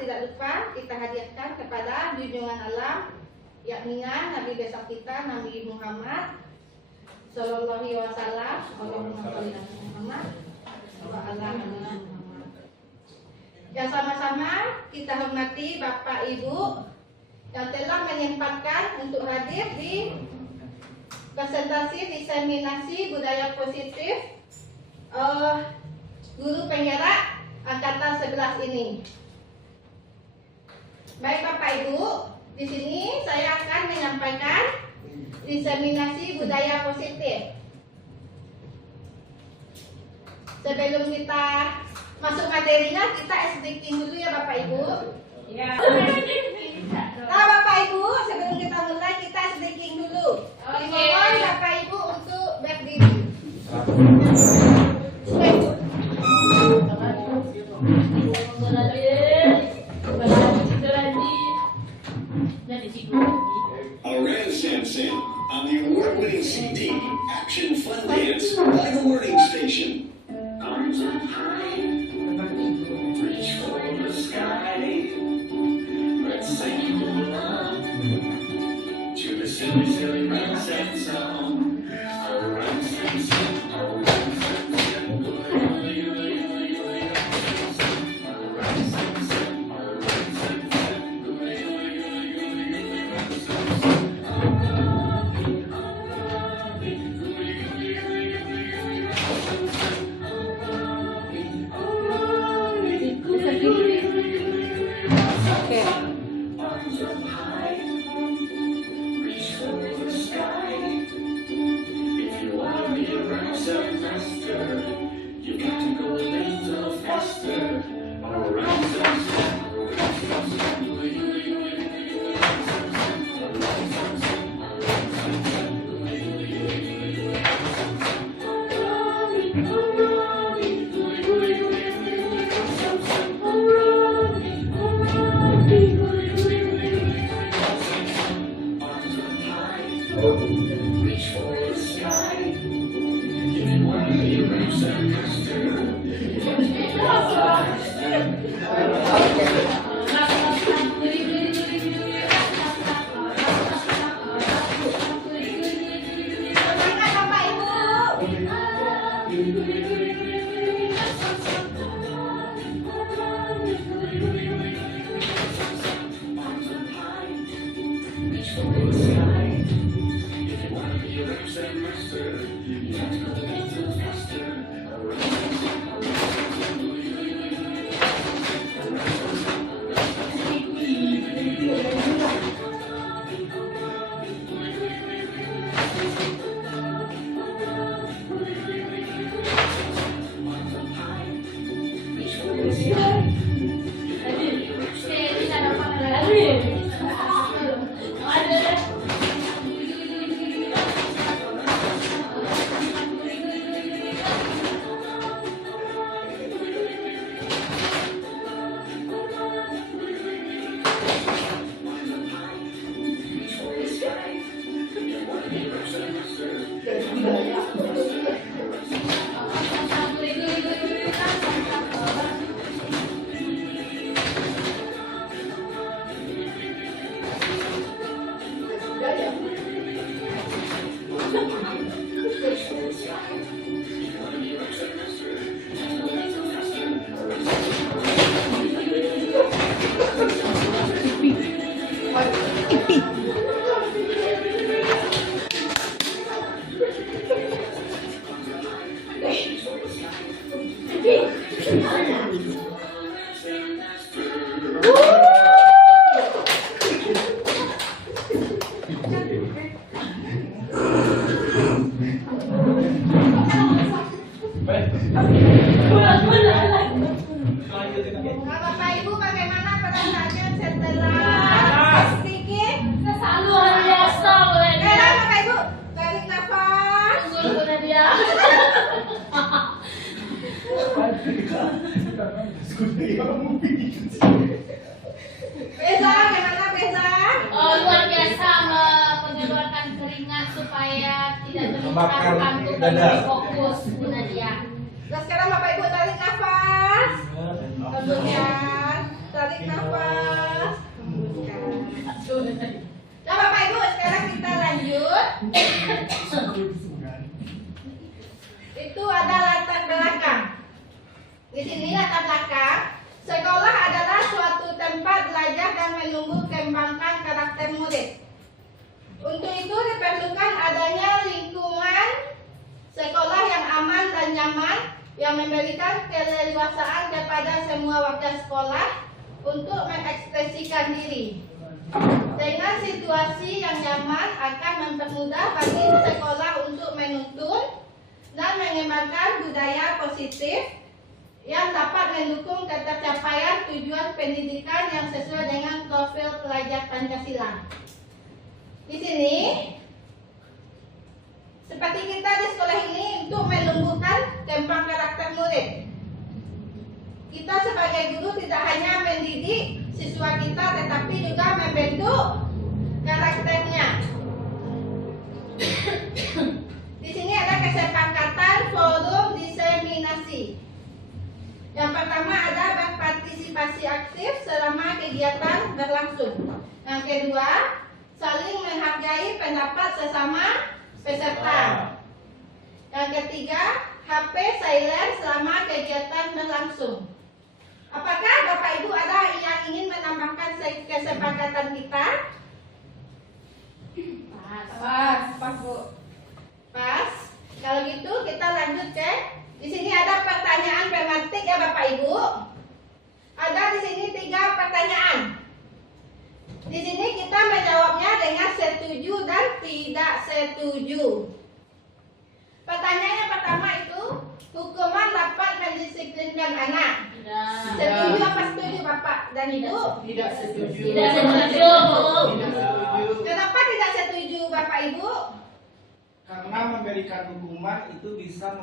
tidak lupa kita hadiahkan kepada junjungan alam, yakni Nabi besar kita Nabi Muhammad Sallallahu Alaihi Wasallam. Allahumma sholli ala Muhammad wa ala ali Muhammad. Yang sama-sama kita hormati Bapak Ibu yang telah menyempatkan untuk hadir di presentasi diseminasi budaya positif guru penggerak angkatan 11 ini. Baik Bapak Ibu, di sini saya akan menyampaikan diseminasi budaya positif. Sebelum kita masuk materinya, kita SDK dulu ya Bapak Ibu. Ya. Nah Bapak Ibu, sebelum kita mulai kita SDK dulu. Dimohon Bapak Ibu untuk berdiri. Around Samson on the award-winning CD, Action Fun Dance by the Learning Station. Arms up high, reach for the sky. Let's sing along to the silly, silly run set song. Around Samson, around Samson, Beza, gimana Beza? Luar biasa mengeluarkan keringat supaya tidak terluka kantuk dan fokus Bu Nadia. Nah sekarang Bapak Ibu tarik nafas. Kemudian tarik nafas. yang memberikan keleluasaan kepada semua warga sekolah untuk mengekspresikan diri. Dengan situasi yang nyaman akan mempermudah bagi sekolah untuk menuntun dan mengembangkan budaya positif yang dapat mendukung tercapaian tujuan pendidikan yang sesuai dengan profil pelajar Pancasila. Di sini, seperti kita di sekolah ini untuk menumbuhkan kembang karakter murid. Kita sebagai guru tidak hanya mendidik siswa kita, tetapi juga membentuk karakternya. Di sini ada kesepakatan forum diseminasi. Yang pertama ada berpartisipasi aktif selama kegiatan berlangsung. Yang kedua, saling menghargai pendapat sesama peserta. Yang ketiga, HP silent selama kegiatan berlangsung. Apakah Bapak Ibu ada yang ingin menambahkan kesepakatan kita? Pas Bu. Pas. Kalau gitu kita lanjut ke. Di sini ada pertanyaan tematik ya Bapak Ibu. Ada di sini 3 pertanyaan. Di sini kita menjawabnya dengan setuju dan tidak setuju. Pertanyaan yang pertama itu, hukuman dapat mendisiplinkan anak. Setuju apa setuju Bapak dan Ibu? Tidak setuju. Tidak setuju. Kenapa tidak setuju Bapak Ibu? Karena memberikan hukuman itu bisa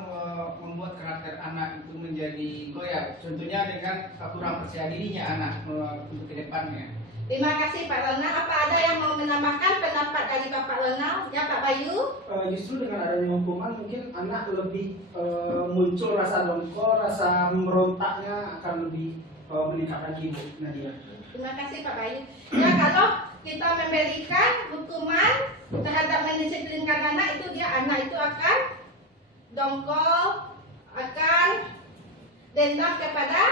membuat karakter anak itu menjadi goyah. Contohnya dengan kurang percaya dirinya anak untuk kedepannya. Terima kasih Pak Lenal. Apa ada yang mau menambahkan pendapat dari Bapak Lenal? Ya Pak Bayu? Justru dengan adanya hukuman mungkin anak lebih muncul rasa dongkol, rasa memberontaknya akan lebih meningkat lagi Bu Nadia. Terima kasih Pak Bayu. Ya kalau kita memberikan hukuman terhadap mendisiplinkan anak itu anak itu akan dongkol, akan dendam kepada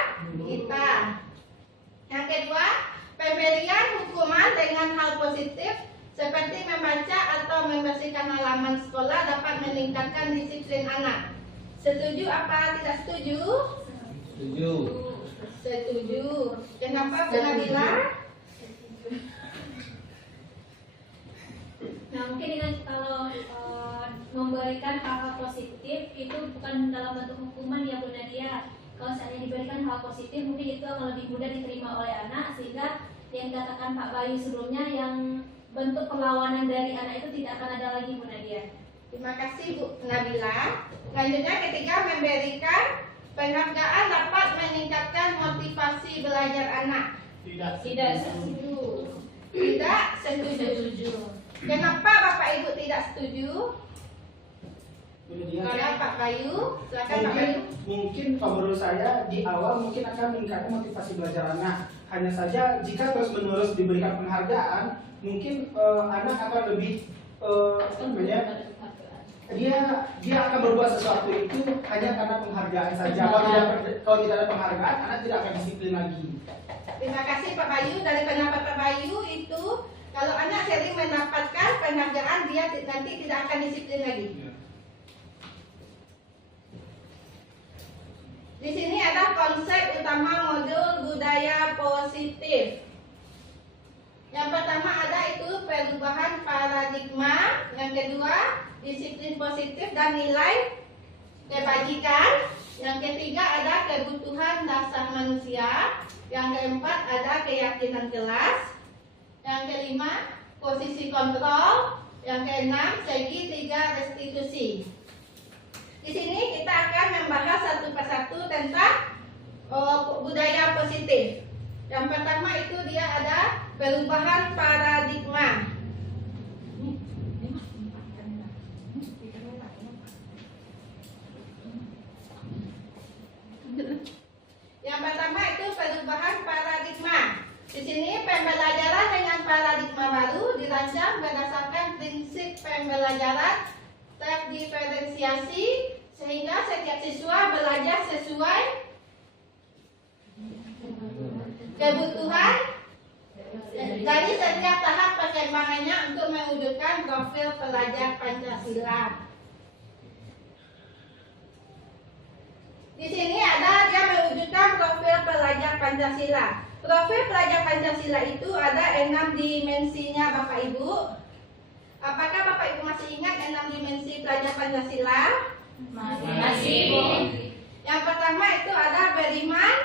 kita. Yang kedua, pemberian hukuman dengan hal positif seperti membaca atau membersihkan halaman sekolah dapat meningkatkan disiplin anak. Setuju apa tidak setuju? Setuju. Setuju. Kenapa Bu Nabila? Nah, mungkin dengan kalau memberikan hal-hal positif itu bukan dalam bentuk hukuman ya Bu Nadia. Kalau seandainya diberikan hal positif mungkin itu akan lebih mudah diterima oleh anak, sehingga yang dikatakan Pak Bayu sebelumnya yang bentuk perlawanan dari anak itu tidak akan ada lagi Bu Nadia. Terima kasih Bu Nabila. Selanjutnya ketiga, memberikan penghargaan dapat meningkatkan motivasi belajar anak. Tidak setuju. Tidak setuju. Kenapa Bapak Ibu tidak setuju? Karena Pak Bayu, silakan Pak Bayu. Mungkin kalau menurut saya di awal mungkin akan meningkatkan motivasi belajar anak. Hanya saja jika terus-menerus diberikan penghargaan, mungkin anak akan lebih dia akan berbuat sesuatu itu hanya karena penghargaan saja. Kalau tidak ada penghargaan, anak tidak akan disiplin lagi. Terima kasih Pak Bayu. Dari pendapat Pak Bayu itu, kalau anak sering mendapatkan penghargaan, dia nanti tidak akan disiplin lagi. Di sini ada konsep utama modul budaya positif. Yang pertama ada itu perubahan paradigma. Yang kedua, disiplin positif dan nilai kebajikan. Yang ketiga ada kebutuhan dasar manusia. Yang keempat ada keyakinan kelas. Yang kelima, posisi kontrol. Yang keenam, segi 3 restitusi. Di sini kita akan membahas satu persatu tentang budaya positif. Yang pertama itu dia ada perubahan paradigma. Yang pertama itu perubahan paradigma. Di sini pembelajaran dengan paradigma baru dirancang berdasarkan prinsip pembelajaran terdiferensiasi sehingga setiap siswa belajar sesuai kebutuhan dari setiap tahap perkembangannya untuk mewujudkan profil pelajar Pancasila. Di Di sini ada dia mewujudkan profil pelajar Pancasila. Profil pelajar Pancasila itu ada 6 dimensinya Bapak Ibu. Apakah Bapak Ibu masih ingat 6 dimensi pelajar Pancasila? Masih. Yang pertama itu ada beriman,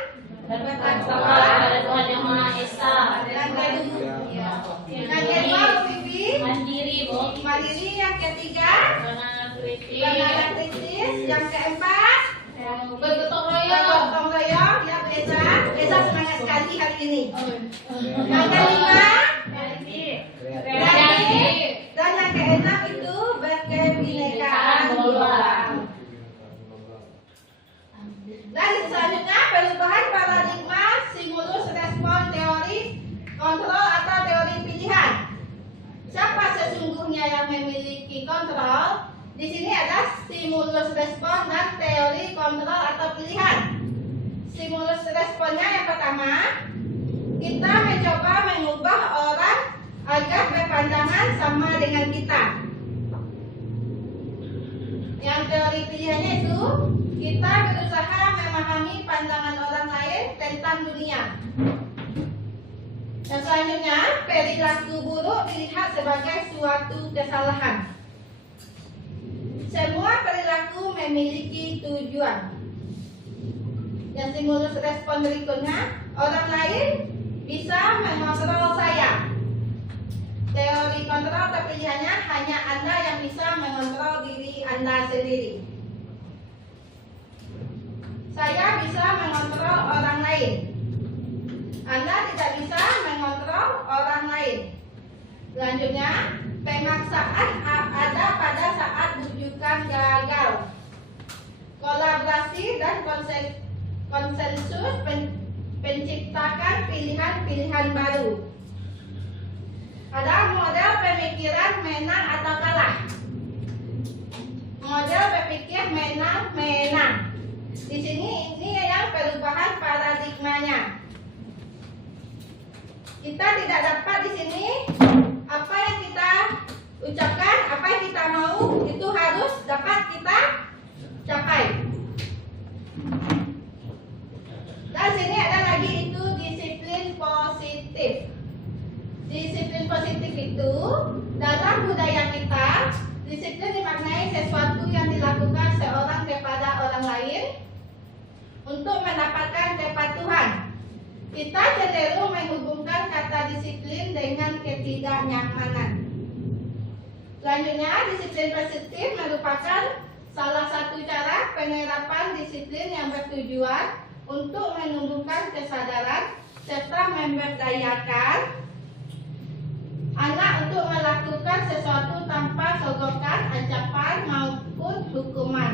Bertakwa kepada Tuhan Yang Maha Esa. yang kedua Bibi, Mandiri, Bu. mandiri, yang ketiga Karena kritis. bernada kritis, yang keempat Bergotong royong. gotong royong, ya Beza semangat sekali hari ini. Yang kelima Kreatif. dan yang keenam itu berkebinekaan global. Dan selanjutnya perubahan paradigma stimulus respon teori kontrol atau teori pilihan. Siapa sesungguhnya yang memiliki kontrol? Di sini ada stimulus respon dan teori kontrol atau pilihan. Stimulus responnya yang pertama, kita mencoba mengubah orang agar berpandangan sama dengan kita. Yang teori pilihannya itu, kita berusaha memahami pandangan orang lain tentang dunia. Dan selanjutnya, perilaku buruk dilihat sebagai suatu kesalahan. Semua perilaku memiliki tujuan. Yang stimulus respon berikutnya, orang lain bisa mengontrol saya. Teori kontrol pilihannya hanya Anda yang bisa mengontrol diri Anda sendiri. Saya bisa mengontrol orang lain. Anda tidak bisa mengontrol orang lain. Selanjutnya, pemaksaan ada pada saat rujukan gagal. Kolaborasi dan konsensus penciptakan pilihan-pilihan baru. Ada model pemikiran menang atau kalah. Model berpikir menang-menang. Di sini ini yang perubahan paradigmanya. Kita tidak dapat di sini apa yang kita ucapkan, apa yang kita mau itu harus dapat kita capai. Dan sini ada lagi itu disiplin positif. Disiplin positif itu dalam budaya kita, disiplin dimaknai sesuatu yang dilakukan seorang kepada orang lain untuk mendapatkan kepatuhan. Kita cenderung menghubungkan kata disiplin dengan ketidaknyamanan. Selanjutnya, disiplin positif merupakan salah satu cara penerapan disiplin yang bertujuan untuk menumbuhkan kesadaran serta memberdayakan anak untuk melakukan sesuatu tanpa sogokan, ancaman maupun hukuman.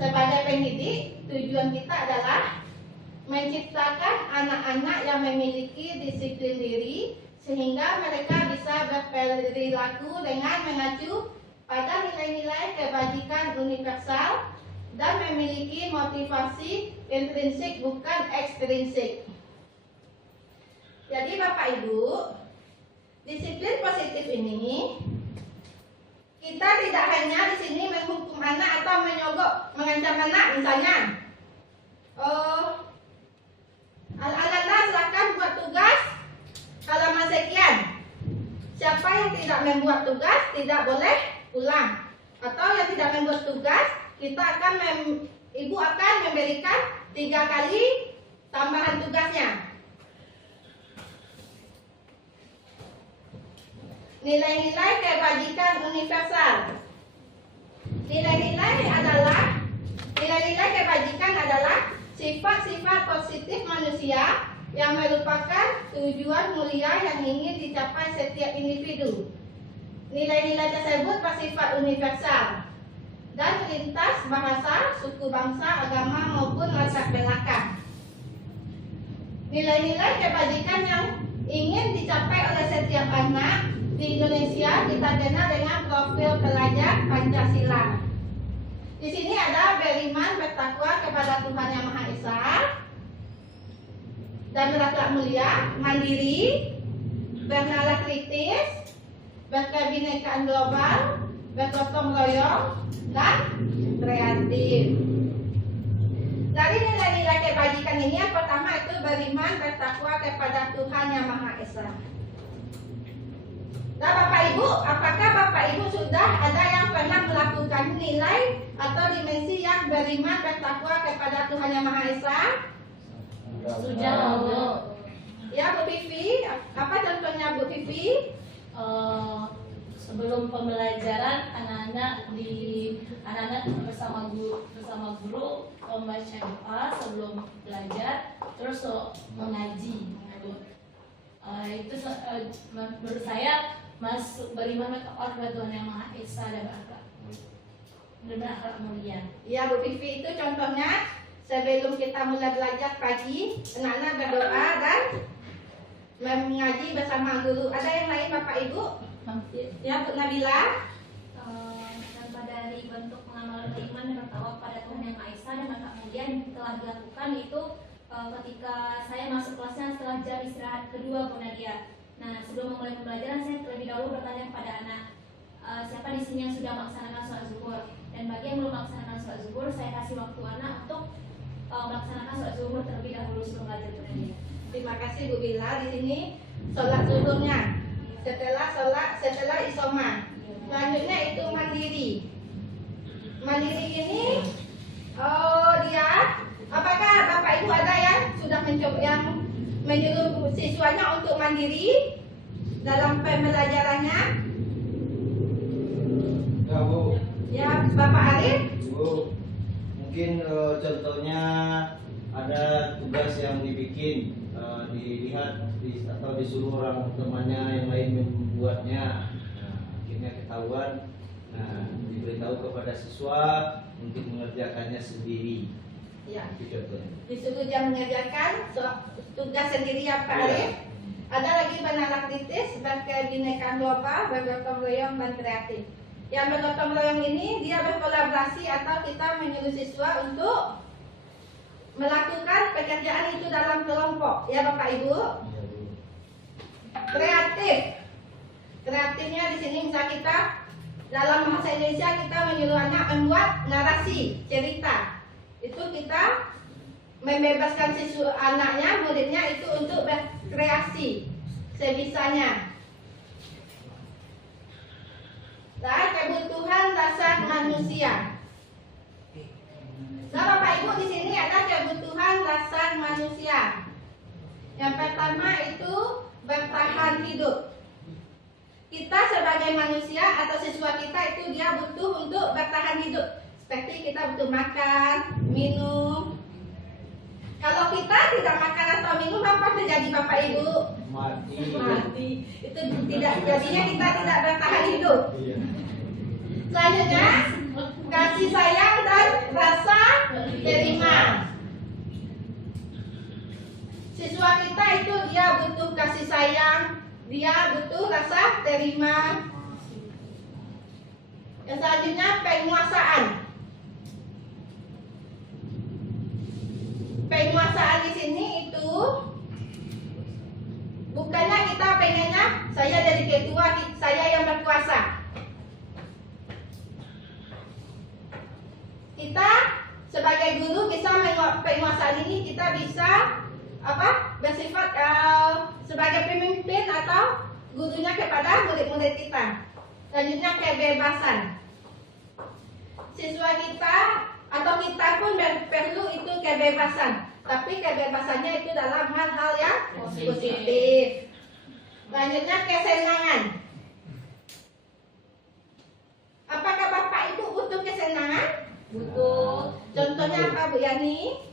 Sebagai pendidik, tujuan kita adalah menciptakan anak-anak yang memiliki disiplin diri sehingga mereka bisa berperilaku dengan mengacu pada nilai-nilai kebajikan universal dan memiliki motivasi intrinsik bukan ekstrinsik. Jadi Bapak Ibu, disiplin positif ini kita tidak hanya di sini menghukum anak atau menyogok, mengancam anak misalnya. Anak-anak silakan buat tugas halaman sekian. Siapa yang tidak membuat tugas tidak boleh pulang. Atau yang tidak membuat tugas, ibu akan memberikan 3 kali tambahan tugasnya. Nilai-nilai kebajikan universal. Nilai-nilai kebajikan adalah sifat-sifat positif manusia yang merupakan tujuan mulia yang ingin dicapai setiap individu. Nilai-nilai tersebut bersifat universal dan lintas bahasa, suku bangsa, agama maupun latar belakang. Nilai-nilai kebajikan yang ingin dicapai oleh setiap anak di Indonesia kita kenal dengan profil pelajar Pancasila. Di sini ada beriman, bertakwa kepada Tuhan Yang Maha Esa, dan berakhlak mulia, mandiri, bernalar kritis, berkebinekaan global, bergotong royong, dan kreatif. Dari nilai-nilai kebajikan ini yang pertama itu beriman bertakwa kepada Tuhan yang Maha Esa. Nah Bapak Ibu, apakah Bapak Ibu sudah ada yang pernah melakukan nilai atau dimensi yang beriman bertakwa kepada Tuhan yang Maha Esa? Sudah, Bu. Ya Bu Vivi, apa contohnya Bu Vivi? Sebelum pembelajaran anak-anak bersama guru membaca doa sebelum belajar, terus mengaji. Itu menurut saya masuk beriman kepada Tuhan yang Maha Esa dan benar-benar mulia. Ya Bu Vivi, itu contohnya sebelum kita mulai belajar pagi, anak-anak berdoa dan mengaji bersama guru. Ada yang lain Bapak Ibu? Ya Bu Nabila. Tanpa dari bentuk mengamalkan iman dan bertakwa pada Tuhan yang Maha Esa dan kemudian telah dilakukan itu ketika saya masuk kelasnya setelah jam istirahat kedua Bu Nadia. Nah sebelum memulai pembelajaran saya terlebih dahulu bertanya kepada anak siapa di sini yang sudah melaksanakan sholat zuhur, dan bagi yang belum melaksanakan sholat zuhur saya kasih waktu anak untuk melaksanakan sholat zuhur terlebih dahulu sebelum belajar Bu Nadia. Terima kasih Bu Bila. Di sini sholat zuhurnya setelah isoma. Selanjutnya itu mandiri. Mandiri ini dia apakah Bapak Ibu ada yang sudah mencoba yang menyuruh siswanya untuk mandiri dalam pembelajarannya? Ya Bu. Ya Bapak Arif. Bu, mungkin contohnya ada tugas yang dibikin, dilihat atau disuruh orang temannya yang lain membuatnya. Nah, akhirnya ketahuan. Nah, diberitahu kepada siswa untuk mengerjakannya sendiri. Ya. Itu contohnya. Disuruh dia mengerjakan tugas sendiri ya Pak Arif. Ada lagi benarak kritis, berkebinekaan global, bergotong royong dan kreatif. Yang bergotong royong ini dia berkolaborasi atau kita menyuruh siswa untuk melakukan pekerjaan itu dalam kelompok, ya Bapak Ibu. Iya, Bu. Kreatif, kreatifnya di sini misal kita dalam bahasa Indonesia kita menyuruh anak membuat narasi cerita. Itu kita membebaskan siswa anaknya, muridnya itu untuk berkreasi sebisanya. Dan kebutuhan dasar manusia. Nah, Bapak Ibu di sini ada kebutuhan dasar manusia. Yang pertama itu bertahan hidup. Kita sebagai manusia atau siswa kita itu dia butuh untuk bertahan hidup. Seperti kita butuh makan, minum. Kalau kita tidak makan atau minum, apa terjadi Bapak Ibu? Mati. Mati. Itu tidak jadinya kita tidak bertahan hidup. Iya. Selanjutnya kasih sayang dan rasa terima. Siswa kita itu dia butuh kasih sayang, dia butuh rasa terima. Yang selanjutnya penguasaan. Penguasaan di sini itu bukannya kita pengennya saya jadi ketua, saya yang berkuasa. Kita sebagai guru bisa penguasaan ini kita bisa bersifat sebagai pemimpin atau gurunya kepada murid-murid kita. Selanjutnya kebebasan. Siswa kita atau kita pun perlu itu kebebasan, tapi kebebasannya itu dalam hal-hal yang positif. Selanjutnya kesenangan. Apakah Bapak Ibu butuh kesenangan? Butuh. Contohnya apa Bu Yani?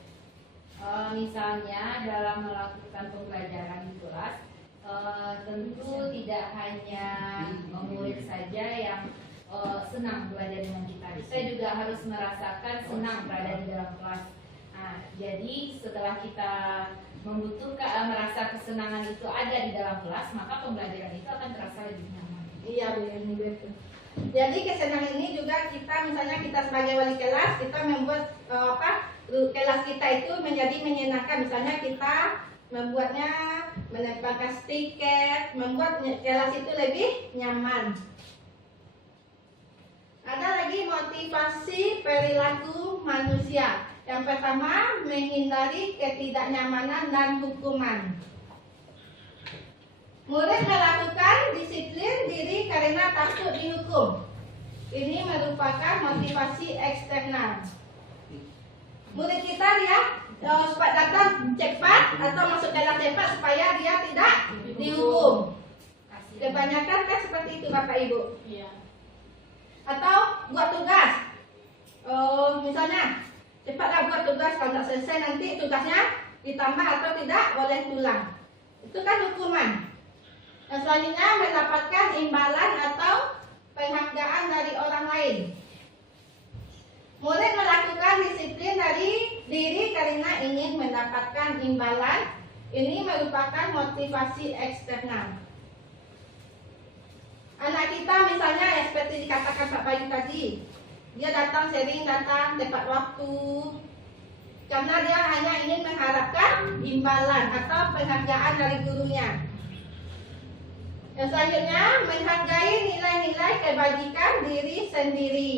Misalnya dalam melakukan pembelajaran di kelas, tentu tidak hanya murid saja yang senang belajar dengan kita. Saya juga harus merasakan senang berada di dalam kelas. Nah, jadi setelah kita membutuhkan merasa kesenangan itu ada di dalam kelas, maka pembelajaran itu akan terasa lebih nyaman. Iya Bu Yani, betul. Jadi kesenangan ini juga kita misalnya kita sebagai wali kelas kita membuat kelas kita itu menjadi menyenangkan. Misalnya kita membuatnya menempelkan stiker, membuat kelas itu lebih nyaman. Ada lagi motivasi perilaku manusia. Yang pertama, menghindari ketidaknyamanan dan hukuman. Murid melakukan disiplin diri karena takut dihukum. Ini merupakan motivasi eksternal. Murid kita dia supaya datang cepat atau masuk kelas cepat supaya dia tidak dihukum. Kebanyakan kan seperti itu Bapak Ibu. Atau buat tugas. Misalnya cepatlah buat tugas, kalau tidak selesai nanti tugasnya ditambah atau tidak boleh pulang. Itu kan hukuman. Yang selanjutnya mendapatkan imbalan atau penghargaan dari orang lain. Murid melakukan disiplin dari diri karena ingin mendapatkan imbalan. Ini merupakan motivasi eksternal. Anak kita misalnya ya, seperti dikatakan Pak Bayu tadi, dia datang sering datang tepat waktu karena dia hanya ingin mengharapkan imbalan atau penghargaan dari gurunya. Yang selanjutnya menghargai nilai-nilai kebajikan diri sendiri.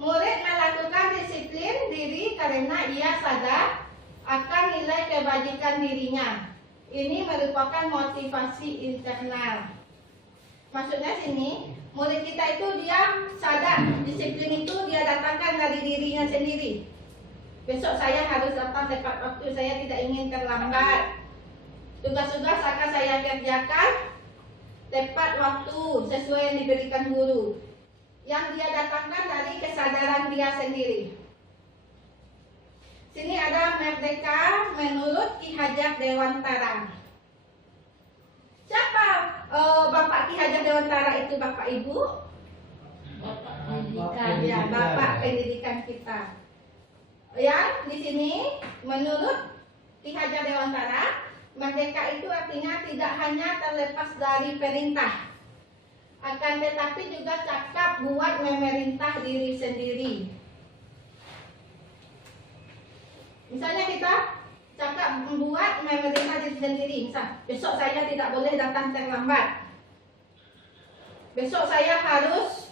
Murid melakukan disiplin diri karena ia sadar akan nilai kebajikan dirinya. Ini merupakan motivasi internal. Maksudnya sini, murid kita itu dia sadar disiplin itu dia datangkan dari dirinya sendiri. Besok saya harus datang tepat waktu, saya tidak ingin terlambat. Tugas-tugas akan saya kerjakan tepat waktu sesuai yang diberikan guru. Yang dia datangkan dari kesadaran dia sendiri. Sini ada merdeka menurut Ki Hajar Dewantara. Siapa Bapak Ki Hajar Dewantara itu Bapak Ibu? Bapak pendidikan. Ya, Bapak pendidikan kita. Ya, di sini menurut Ki Hajar Dewantara, merdeka itu artinya tidak hanya terlepas dari perintah, akan tetapi juga cakap buat memerintah diri sendiri. Misalnya kita cakap membuat memerintah diri sendiri. Misal, besok saya tidak boleh datang terlambat. Besok saya harus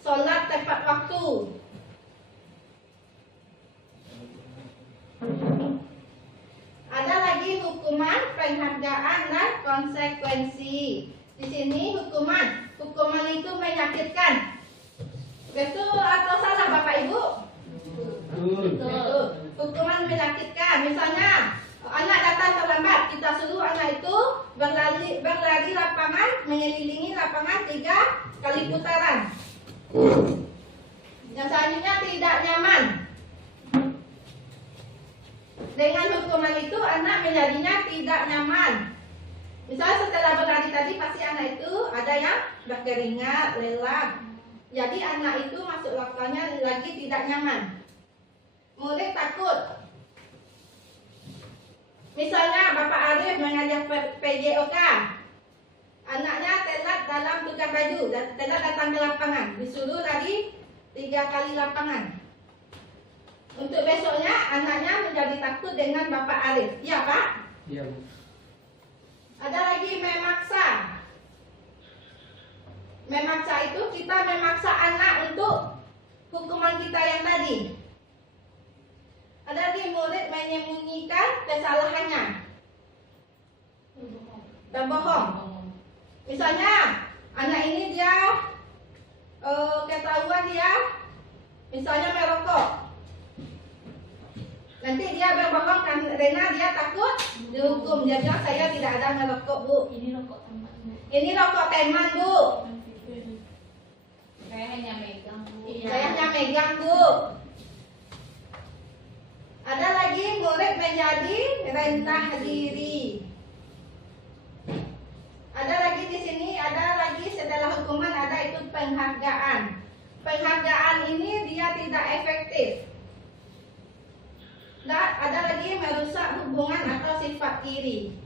sholat tepat waktu. Ada lagi hukuman, penghargaan, dan konsekuensi. Di sini hukuman itu menyakitkan. Betul atau salah Bapak Ibu? Betul. Hukuman menyakitkan. Misalnya anak datang terlambat, kita suruh anak itu berlari lapangan, mengelilingi lapangan 3 kali putaran. Yang selanjutnya tidak nyaman. Dengan hukuman itu anak menjadinya tidak nyaman. Misalnya setelah berlari tadi pasti anak itu ada yang berkeringat, lelah. Jadi anak itu masuk lapangannya lagi tidak nyaman. Murid takut. Misalnya Bapak Arif mengajar PJOK, anaknya telat dalam tukar baju, telat datang ke lapangan, disuruh lari 3 kali lapangan. Untuk besoknya anaknya menjadi takut dengan Bapak Arif. Ya Pak? Iya Bu. Ada lagi memaksa. Memaksa itu kita memaksa anak untuk hukuman kita yang tadi. Ada lagi murid menyembunyikan kesalahannya dan bohong. Misalnya anak ini dia ketahuan dia misalnya merokok. Nanti dia berbohong karena dia takut dihukum. Dia bilang saya tidak ada merokok Bu. Ini rokok teman. Ini rokok teman Bu. Saya hanya megang Bu. Iya. Saya hanya megang Bu. Ada lagi murid menjadi rendah diri. Ada lagi di sini, ada lagi setelah hukuman ada itu penghargaan. Penghargaan ini dia tidak efektif. Dan ada lagi merusak hubungan atau sifat iri.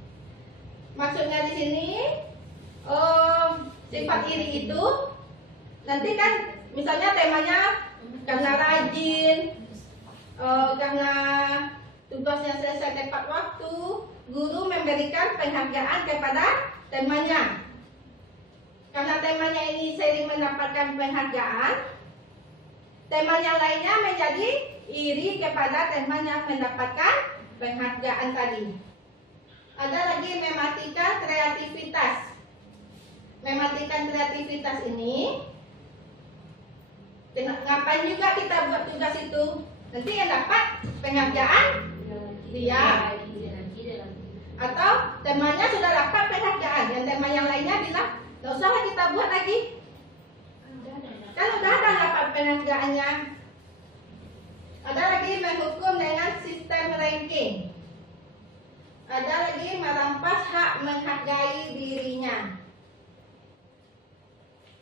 Maksudnya di sini sifat iri itu nanti kan misalnya temanya karena rajin, karena tugasnya selesai tepat waktu, guru memberikan penghargaan kepada temannya. Karena temanya ini sering mendapatkan penghargaan, teman yang lainnya menjadi iri kepada teman yang mendapatkan penghargaan tadi. Ada lagi mematikan kreativitas. Mematikan kreativitas ini, ngapain juga kita buat tugas itu? Nanti yang dapat penghargaan dia, atau temannya sudah dapat penghargaan, yang teman yang lainnya bilang, nggak usah kita buat lagi, kan udah ada dapat penghargaannya. Ada lagi menghukum dengan sistem ranking. Ada lagi merampas hak menghargai dirinya.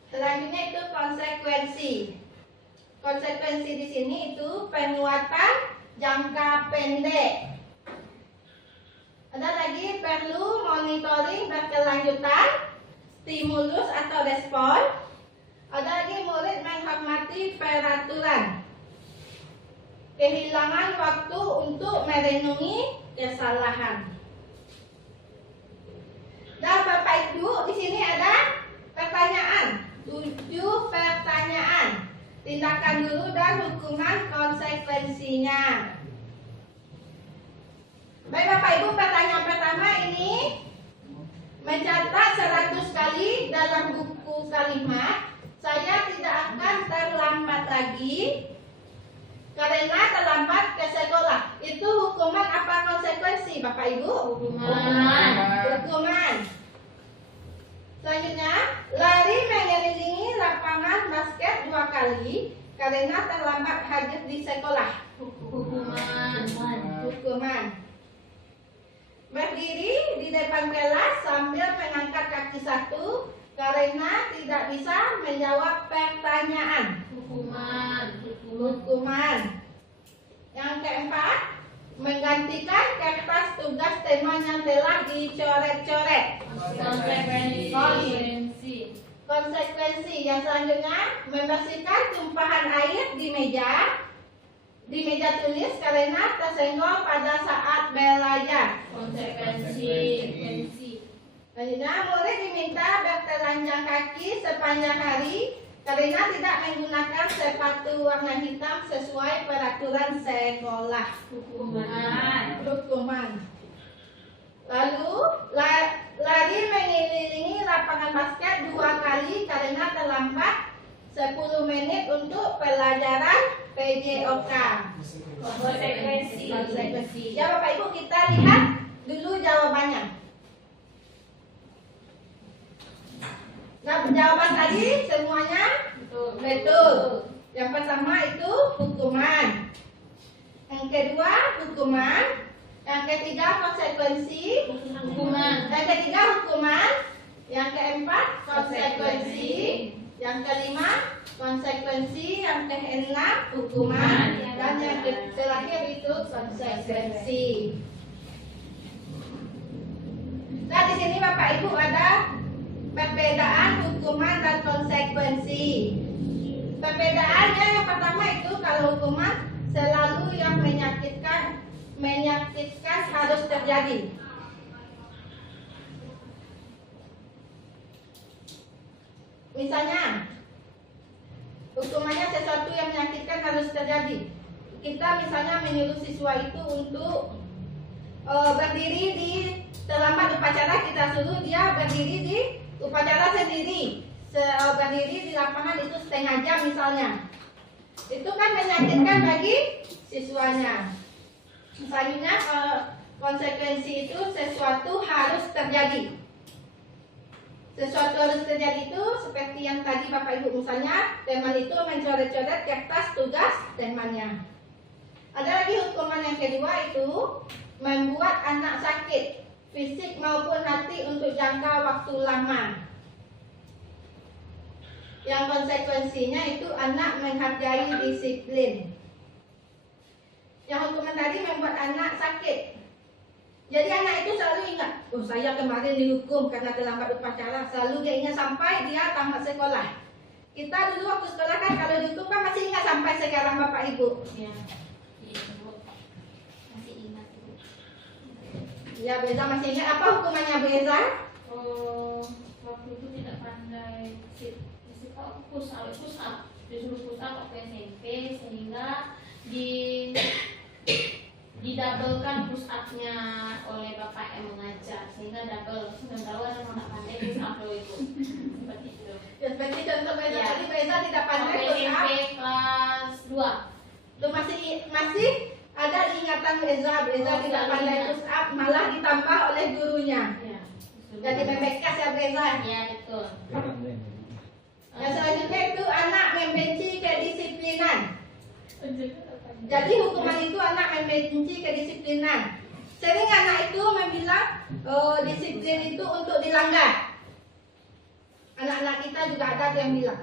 Selanjutnya itu konsekuensi. Konsekuensi di sini itu penguatan jangka pendek. Ada lagi perlu monitoring berkelanjutan, stimulus atau respon. Ada lagi murid menghormati peraturan. Kehilangan waktu untuk merenungi kesalahan. Dan Bapak Ibu, di sini ada pertanyaan. 7 pertanyaan. Tindakan dulu dan hukuman konsekuensinya. Baik Bapak Ibu, pertanyaan pertama ini mencatat 100 kali dalam buku kalimat. Saya tidak akan terlambat lagi karena terlambat ke sekolah. Itu hukuman apa konsekuensi Bapak Ibu? Hukuman. Selanjutnya, lari mengelilingi lapangan basket 2 kali karena terlambat hadir di sekolah. Hukuman. Berdiri di depan kelas sambil mengangkat kaki 1 karena tidak bisa menjawab pertanyaan. Hukuman. Yang keempat, menggantikan kertas tugas teman yang telah dicoret-coret. Konsekuensi yang selanjutnya, membersihkan tumpahan air di meja tulis karena tersenggol pada saat belajar. Selanjutnya, murid diminta bertelanjang kaki sepanjang hari karena tidak menggunakan sepatu warna hitam sesuai peraturan sekolah. Hukuman. Lalu lari mengelilingi lapangan basket 2 kali karena terlambat 10 menit untuk pelajaran PJOK. Konsekuensi. Ya Bapak Ibu, kita lihat dulu jawabannya. Nah, jawaban tadi semuanya betul. Yang pertama itu hukuman. Yang kedua hukuman. Yang ketiga konsekuensi. Yang ketiga hukuman. Yang keempat konsekuensi. Yang kelima konsekuensi. Yang keenam hukuman. Dan yang terakhir itu konsekuensi. Nah, di sini Bapak Ibu ada perbedaan hukuman dan konsekuensi. Perbedaannya yang pertama itu kalau hukuman selalu yang menyakitkan harus terjadi. Misalnya hukumannya sesuatu yang menyakitkan harus terjadi. Kita misalnya menyuruh siswa itu untuk berdiri di terlambat upacara, kita suruh dia berdiri di upacara sendiri, berdiri di lapangan itu setengah jam misalnya. Itu kan menyakitkan bagi siswanya. Selanjutnya konsekuensi itu sesuatu harus terjadi. Sesuatu harus terjadi itu seperti yang tadi Bapak Ibu, misalnya teman itu mencoret-coret kertas tugas temannya. Ada lagi hukuman yang kedua itu membuat anak sakit fisik maupun hati untuk jangka waktu lama. Yang konsekuensinya itu anak menghargai disiplin. Yang hukuman tadi membuat anak sakit. Jadi anak itu selalu ingat, oh saya kemarin dihukum karena terlambat upacara. Selalu dia ingat sampai dia tamat sekolah. Kita dulu waktu sekolah kan kalau dihukum kan masih ingat sampai sekarang Bapak Ibu. Ya, Beza masih ingat apa hukumannya Beza? Waktu itu tidak pandai double-kan push up-nya oleh bapak yang mengajar sehingga double. Sementara orang nggak pandai push up loh itu. Seperti itu. Ya, seperti contoh Beza Ya. tadi, Beza tidak pandai Sampai push up. SMP kelas 2. Itu masih ada ingatan Beza Oh, tidak selalu pandai ingat. push up, malah ditambah oleh gurunya. Ya. Jadi membekas ya Beza. Ya betul. Yang selanjutnya itu anak membenci kedisiplinan. Jadi hukuman itu anak membenci kedisiplinan. Sering anak itu membilang disiplin itu untuk dilanggar. Anak-anak kita juga ada yang bilang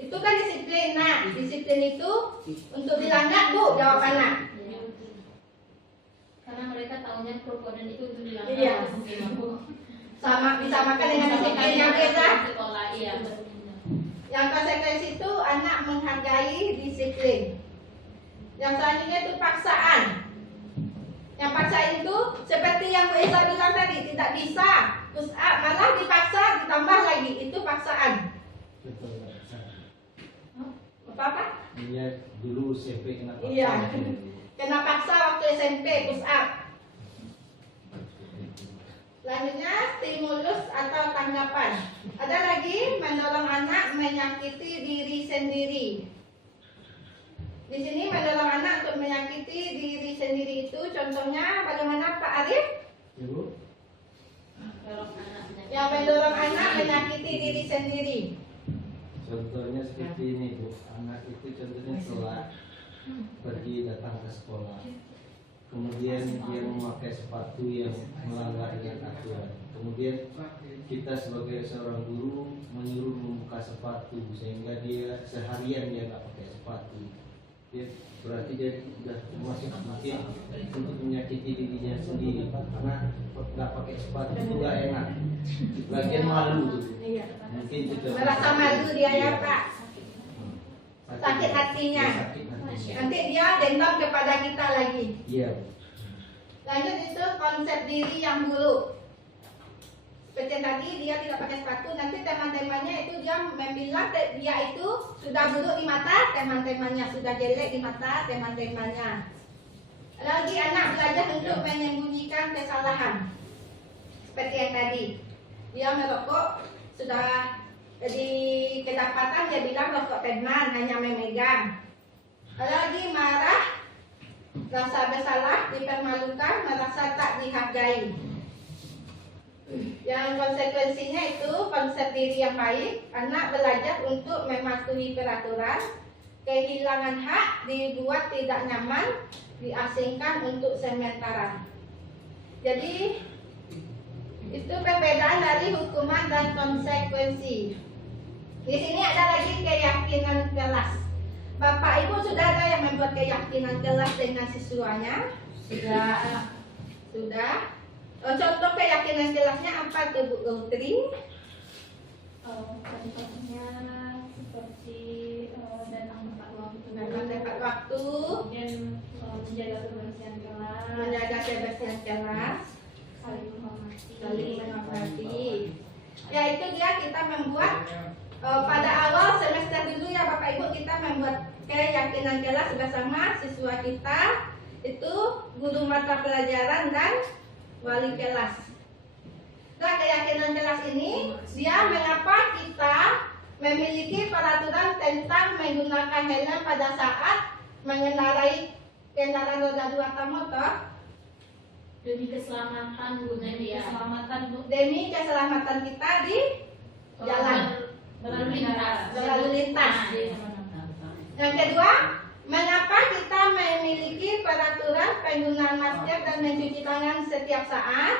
itu kan disiplin. Nah, disiplin itu untuk dilanggar, Bu, jawab anak. Karena mereka tahunya krokodil itu untuk dilanggar. Iya. Mungkin aku. Sama disamakan dengan disiplin yang beda. Sekolah, iya. Yang konsekuensi itu anak menghargai disiplin. Yang selanjutnya itu paksaan. Yang paksaan itu seperti yang Bu Esa bilang tadi, tidak bisa push up, malah dipaksa ditambah lagi, itu paksaan. Apa? Iya, dulu SMP kenapa? Iya. Kena paksa waktu SMP push up. Selanjutnya stimulus atau tanggapan. Ada lagi mendorong anak menyakiti diri sendiri. Di sini mendorong anak untuk menyakiti diri sendiri itu contohnya bagaimana Pak Arif? Ibu? Yang mendorong anak menyakiti diri sendiri. Contohnya seperti ini Bu, anak itu contohnya telat pergi datang ke sekolah, kemudian dia memakai sepatu yang melanggar dengan aturan, kemudian kita sebagai seorang guru menyuruh membuka sepatu sehingga dia seharian dia nggak pakai sepatu, dia berarti dia sudah termasuk mungkin untuk menyakiti dirinya sendiri karena nggak pakai sepatu itu nggak enak, bagian malu tuh. Iya. Mungkin itu Merasa malu dia ya Pak. Sakit hatinya. Sakit hatinya. Nanti dia dendam kepada kita lagi. Iya. Lanjut itu konsep diri yang buruk. Seperti yang tadi dia tidak pakai sepatu, nanti teman-temannya itu dia membilang dia itu sudah buruk di mata teman-temannya, sudah jelek di mata teman-temannya. Lagi anak belajar untuk menyembunyikan kesalahan. Seperti yang tadi, dia merokok sudah di kedapatan dia bilang rokok teman hanya memegang. Lagi marah, rasa bersalah, dipermalukan, merasa tak dihargai. Yang konsekuensinya itu konsep diri yang baik, anak belajar untuk mematuhi peraturan, kehilangan hak, dibuat tidak nyaman, diasingkan untuk sementara. Jadi itu perbedaan dari hukuman dan konsekuensi. Di sini ada lagi keyakinan kelas. Bapak Ibu sudah ada yang membuat keyakinan kelas dengan siswanya? Sudah. Contoh keyakinan kelasnya apa tuh Bu Gautri? Contohnya seperti datang tepat waktu, Datang tepat waktu, kemudian menjaga kebersihan kelas, menjaga kebersihan kelas, saling menghormati. saling menghormati. Ya itu dia kita membuat pada awal semester dulu ya Bapak Ibu kita membuat keyakinan kelas bersama siswa kita, itu guru mata pelajaran dan wali kelas. Nah keyakinan kelas ini dia mengapa kita memiliki peraturan tentang menggunakan helm pada saat mengendarai kendaraan roda 2 atau motor. Demi keselamatan Bu, demi keselamatan Bu. Demi keselamatan kita di jalan Berlalu lintas. berlalu lintas. Yang kedua, mengapa kita memiliki peraturan penggunaan masker dan mencuci tangan setiap saat?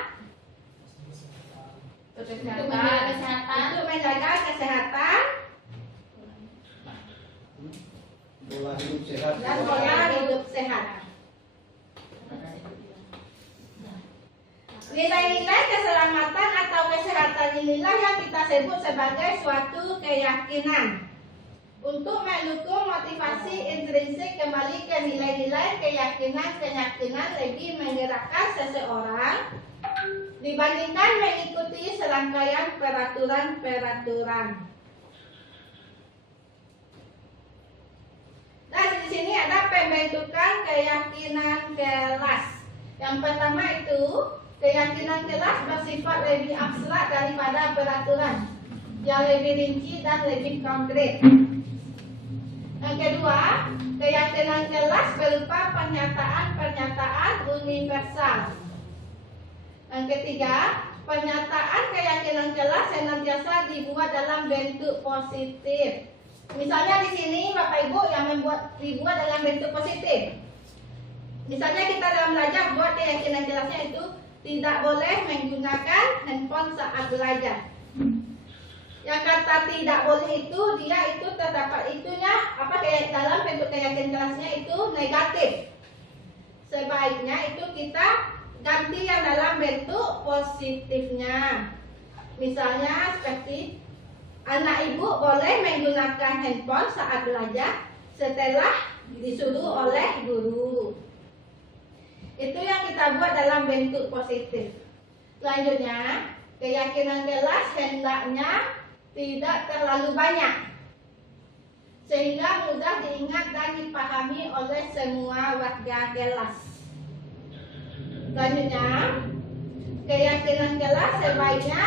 Untuk menjaga kesehatan. Untuk menjaga kesehatan Pola hidup sehat. dan pola hidup sehat. Nilai-nilai keselamatan atau kesehatan inilah yang kita sebut sebagai suatu keyakinan. Untuk mendukung motivasi intrinsik kembali ke nilai-nilai keyakinan lebih menggerakkan seseorang dibandingkan mengikuti serangkaian peraturan-peraturan. Nah, di sini ada pembentukan keyakinan kelas. Yang pertama itu keyakinan kelas bersifat lebih abstrak daripada peraturan yang lebih rinci dan lebih konkret. Yang kedua, keyakinan kelas berupa pernyataan-pernyataan universal. Yang ketiga, pernyataan keyakinan kelas senantiasa dibuat dalam bentuk positif. Misalnya di sini Bapak Ibu yang dibuat dalam bentuk positif. Misalnya kita dalam belajar buat keyakinan kelasnya itu tidak boleh menggunakan handphone saat belajar. Yang kata tidak boleh itu dia itu terdapat itunya kayak dalam bentuk keyakinan kelasnya itu negatif. Sebaiknya itu kita ganti yang dalam bentuk positifnya. Misalnya seperti anak ibu boleh menggunakan handphone saat belajar setelah disuruh oleh guru. Itu yang kita buat dalam bentuk positif. Selanjutnya, keyakinan kelas hendaknya tidak terlalu banyak sehingga mudah diingat dan dipahami oleh semua warga kelas. Selanjutnya, keyakinan kelas sebaiknya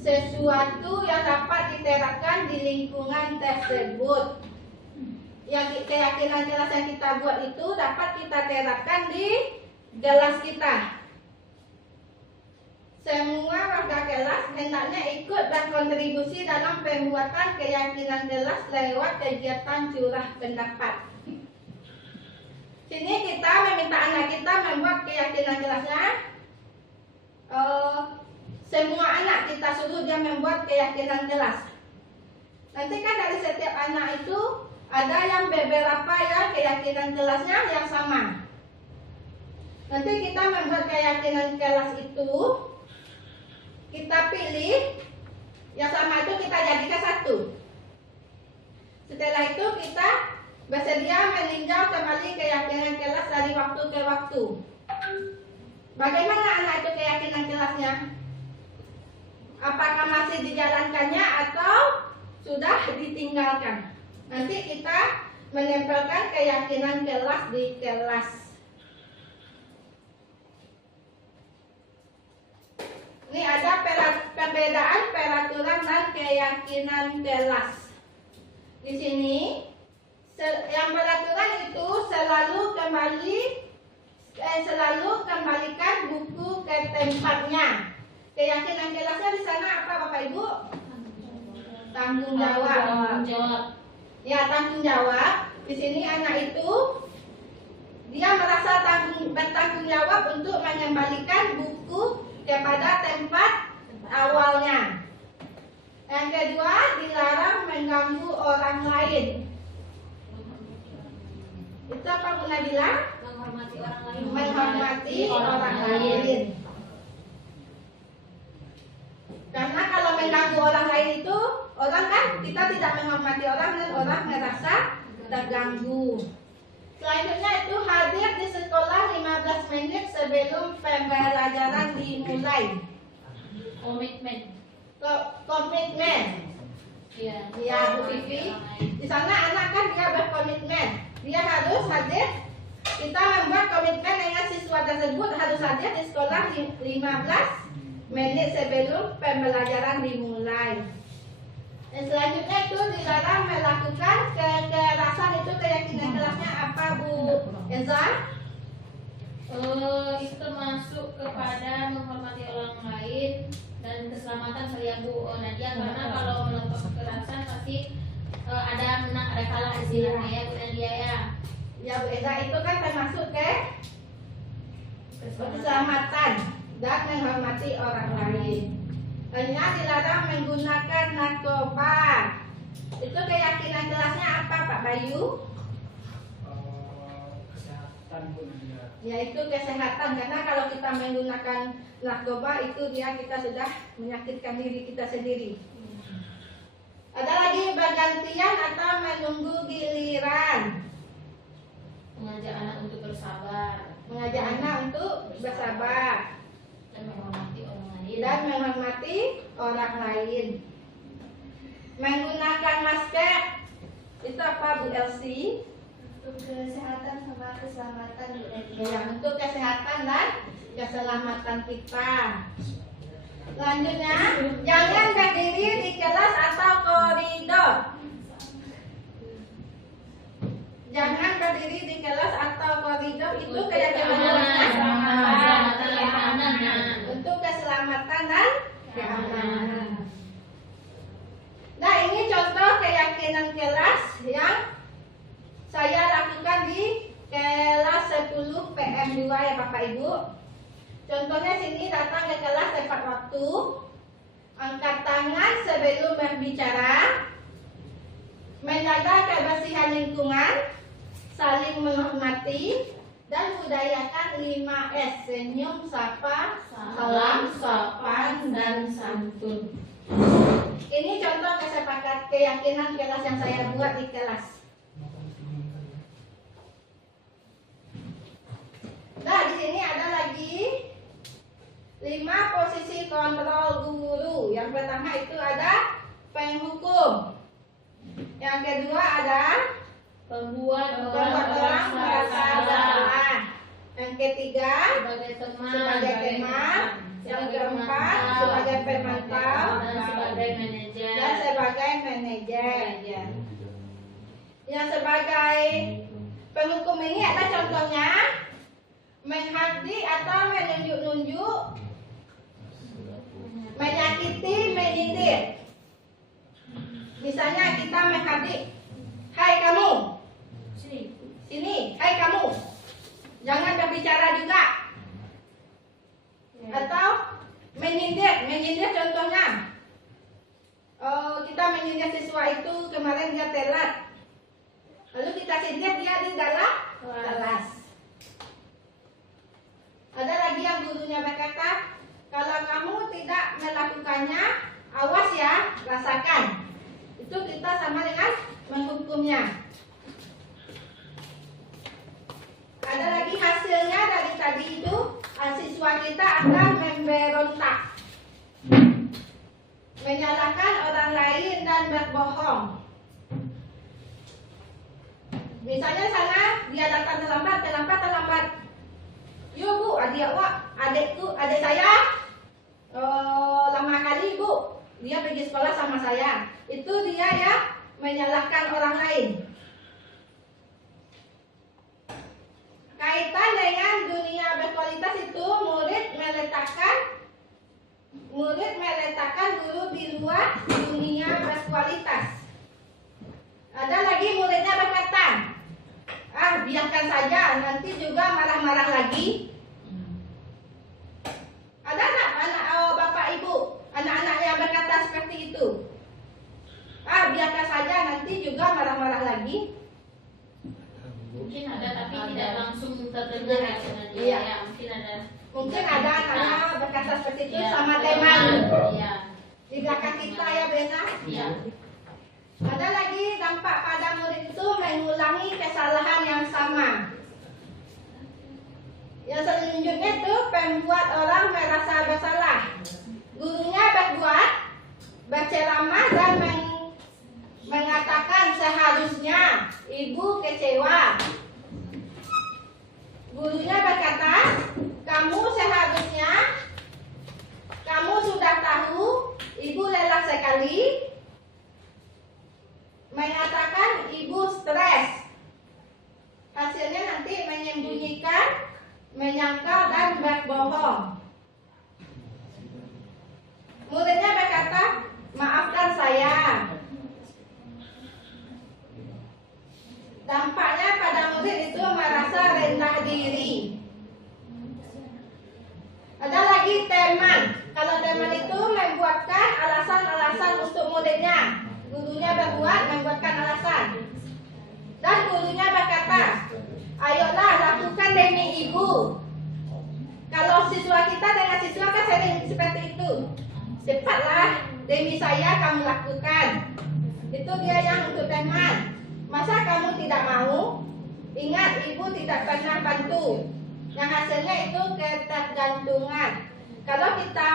sesuatu yang dapat diterapkan di lingkungan tersebut. Yang keyakinan kelas yang kita buat itu dapat kita terapkan di kelas kita. Semua warga kelas hendaknya ikut berkontribusi dalam pembuatan keyakinan kelas lewat kegiatan curah pendapat. Sini kita meminta anak kita membuat keyakinan kelasnya. Semua anak kita suruh dia membuat keyakinan kelas. Nanti kan dari setiap anak itu ada yang beberapa ya keyakinan kelasnya yang sama. Nanti kita membuat keyakinan kelas itu, kita pilih yang sama itu kita jadikan satu. Setelah itu kita bersedia meninjau kembali keyakinan kelas dari waktu ke waktu. Bagaimana anak itu keyakinan kelasnya? Apakah masih dijalankannya atau sudah ditinggalkan? Nanti kita menempelkan keyakinan kelas di kelas. Ini ada perbedaan peraturan dan keyakinan kelas. Di sini yang peraturan itu selalu kembalikan buku ke tempatnya. Keyakinan kelasnya di sana apa Bapak Ibu? Tanggung jawab. Ya, tanggung jawab. Di sini anak itu dia merasa bertanggung jawab untuk mengembalikan buku kepada tempat awalnya. Yang kedua, dilarang mengganggu orang lain. Itu apa Bu Nabila? Menghormati orang lain. Menghormati orang lain. Karena kalau mengganggu orang lain itu, orang kan kita tidak menghormati orang dan orang merasa terganggu. Selanjutnya itu hadir di sekolah 15 menit sebelum pembelajaran dimulai. Komitmen. Komitmen. Iya. Ya Bu Vivi. Di sana anak kan dia berkomitmen. Dia harus hadir. Kita membuat komitmen dengan siswa tersebut harus hadir di sekolah 15 menit sebelum pembelajaran dimulai. Dan selanjutnya itu dilarang melakukan kekerasan. Itu keyakinan kelasnya apa Bu Eza? Itu termasuk kepada menghormati orang lain dan keselamatan saya Bu Nadia, karena kalau melakukan kekerasan pasti ada menang ada kalah istilahnya ya Bu Nadia ya. Ya Bu Eza, itu kan termasuk keselamatan dan menghormati orang lain. Hanya dilarang menggunakan narkoba. Itu keyakinan kelasnya apa Pak Bayu? Kesehatan Bu Nadia. Yaitu kesehatan, karena kalau kita menggunakan narkoba itu kita sudah menyakitkan diri kita sendiri. Ada lagi bergantian atau menunggu giliran. Mengajak anak untuk bersabar. Mengajak anak untuk bersabar Dan menghormati orang lain. dan menghormati orang lain. Menggunakan masker itu apa Bu Elsie? Untuk kesehatan sama keselamatan Bu Nadia. Ya, untuk kesehatan dan keselamatan kita. Selanjutnya, jangan berdiri di kelas atau koridor. Jangan berdiri di kelas atau koridor, itu keselamatan. Untuk keselamatan dan keamanan. Nah, ini contoh keyakinan kelas yang saya lakukan di kelas 10 PM2 ya Bapak Ibu. Contohnya sini datang ke kelas tepat waktu, angkat tangan sebelum berbicara, menjaga kebersihan lingkungan, saling menghormati, dan budayakan 5S, senyum, sapa, salam, sopan, dan santun. Ini contoh keyakinan kelas yang saya buat di kelas. Nah, di sini ada lagi 5 posisi kontrol guru. Yang pertama itu ada penghukum. Yang kedua ada Membuat orang merasa salah. Yang ketiga sebagai teman, sebagai teman. Yang keempat sebagai pemantau dan sebagai manajer. dan sebagai manajer. Yang sebagai penghukum ini ada contohnya menghakimi atau menunjuk-nunjuk, menyakiti, menyindir. Misalnya kita menghakimi, hai kamu, sini, hai kamu, jangan berbicara juga. Atau menyindir contohnya, kita menyindir siswa itu kemarin dia telat, lalu kita sindir dia di dalam kelas. Ada lagi yang gurunya berkata, kalau kamu tidak melakukannya, awas ya, rasakan. Itu kita sama dengan menghukumnya. Ada lagi hasilnya dari tadi itu, siswa kita akan memberontak, menyalahkan orang lain dan berbohong. Misalnya sana dia datang terlambat. Yo Bu, adik saya lama kali Bu, dia pergi sekolah sama saya. Itu dia ya menyalahkan orang lain. Kaitan dengan dunia berkualitas itu murid meletakkan guru di luar dunia berkualitas. Ada lagi muridnya berkata, biarkan saja, nanti juga marah-marah lagi. Ada anak Bapak Ibu, anak-anak yang berkata seperti itu? Biarkan saja, nanti juga marah-marah lagi. Mungkin ada tapi tidak langsung terdengar ya sebenarnya. Iya. Ya, Mungkin ada anak berkata seperti itu sama teman Iya. di belakang kita ya benar. Iya. Ada lagi dampak pada murid itu mengulangi kesalahan yang sama. Yang selanjutnya itu membuat orang merasa bersalah. Gurunya berceramah dan mengatakan seharusnya ibu kecewa. Gurunya berkata, kamu sudah tahu ibu lelah sekali. Mengatakan ibu stres. Hasilnya nanti menyembunyikan, menyangkal dan berbohong. Muridnya berkata, maafkan saya. Dampaknya pada murid itu merasa rendah diri. Ada lagi teman. Kalau teman itu membuatkan alasan-alasan untuk muridnya. Gurunya membuatkan alasan. Dan gurunya berkata, ayolah lakukan demi ibu. Kalau siswa kita dengan siswa kan sering seperti itu. Cepatlah demi saya kamu lakukan. Itu dia yang untuk teman. Masa kamu tidak mau? Ingat ibu tidak pernah bantu. Yang hasilnya itu ketergantungan. Kalau kita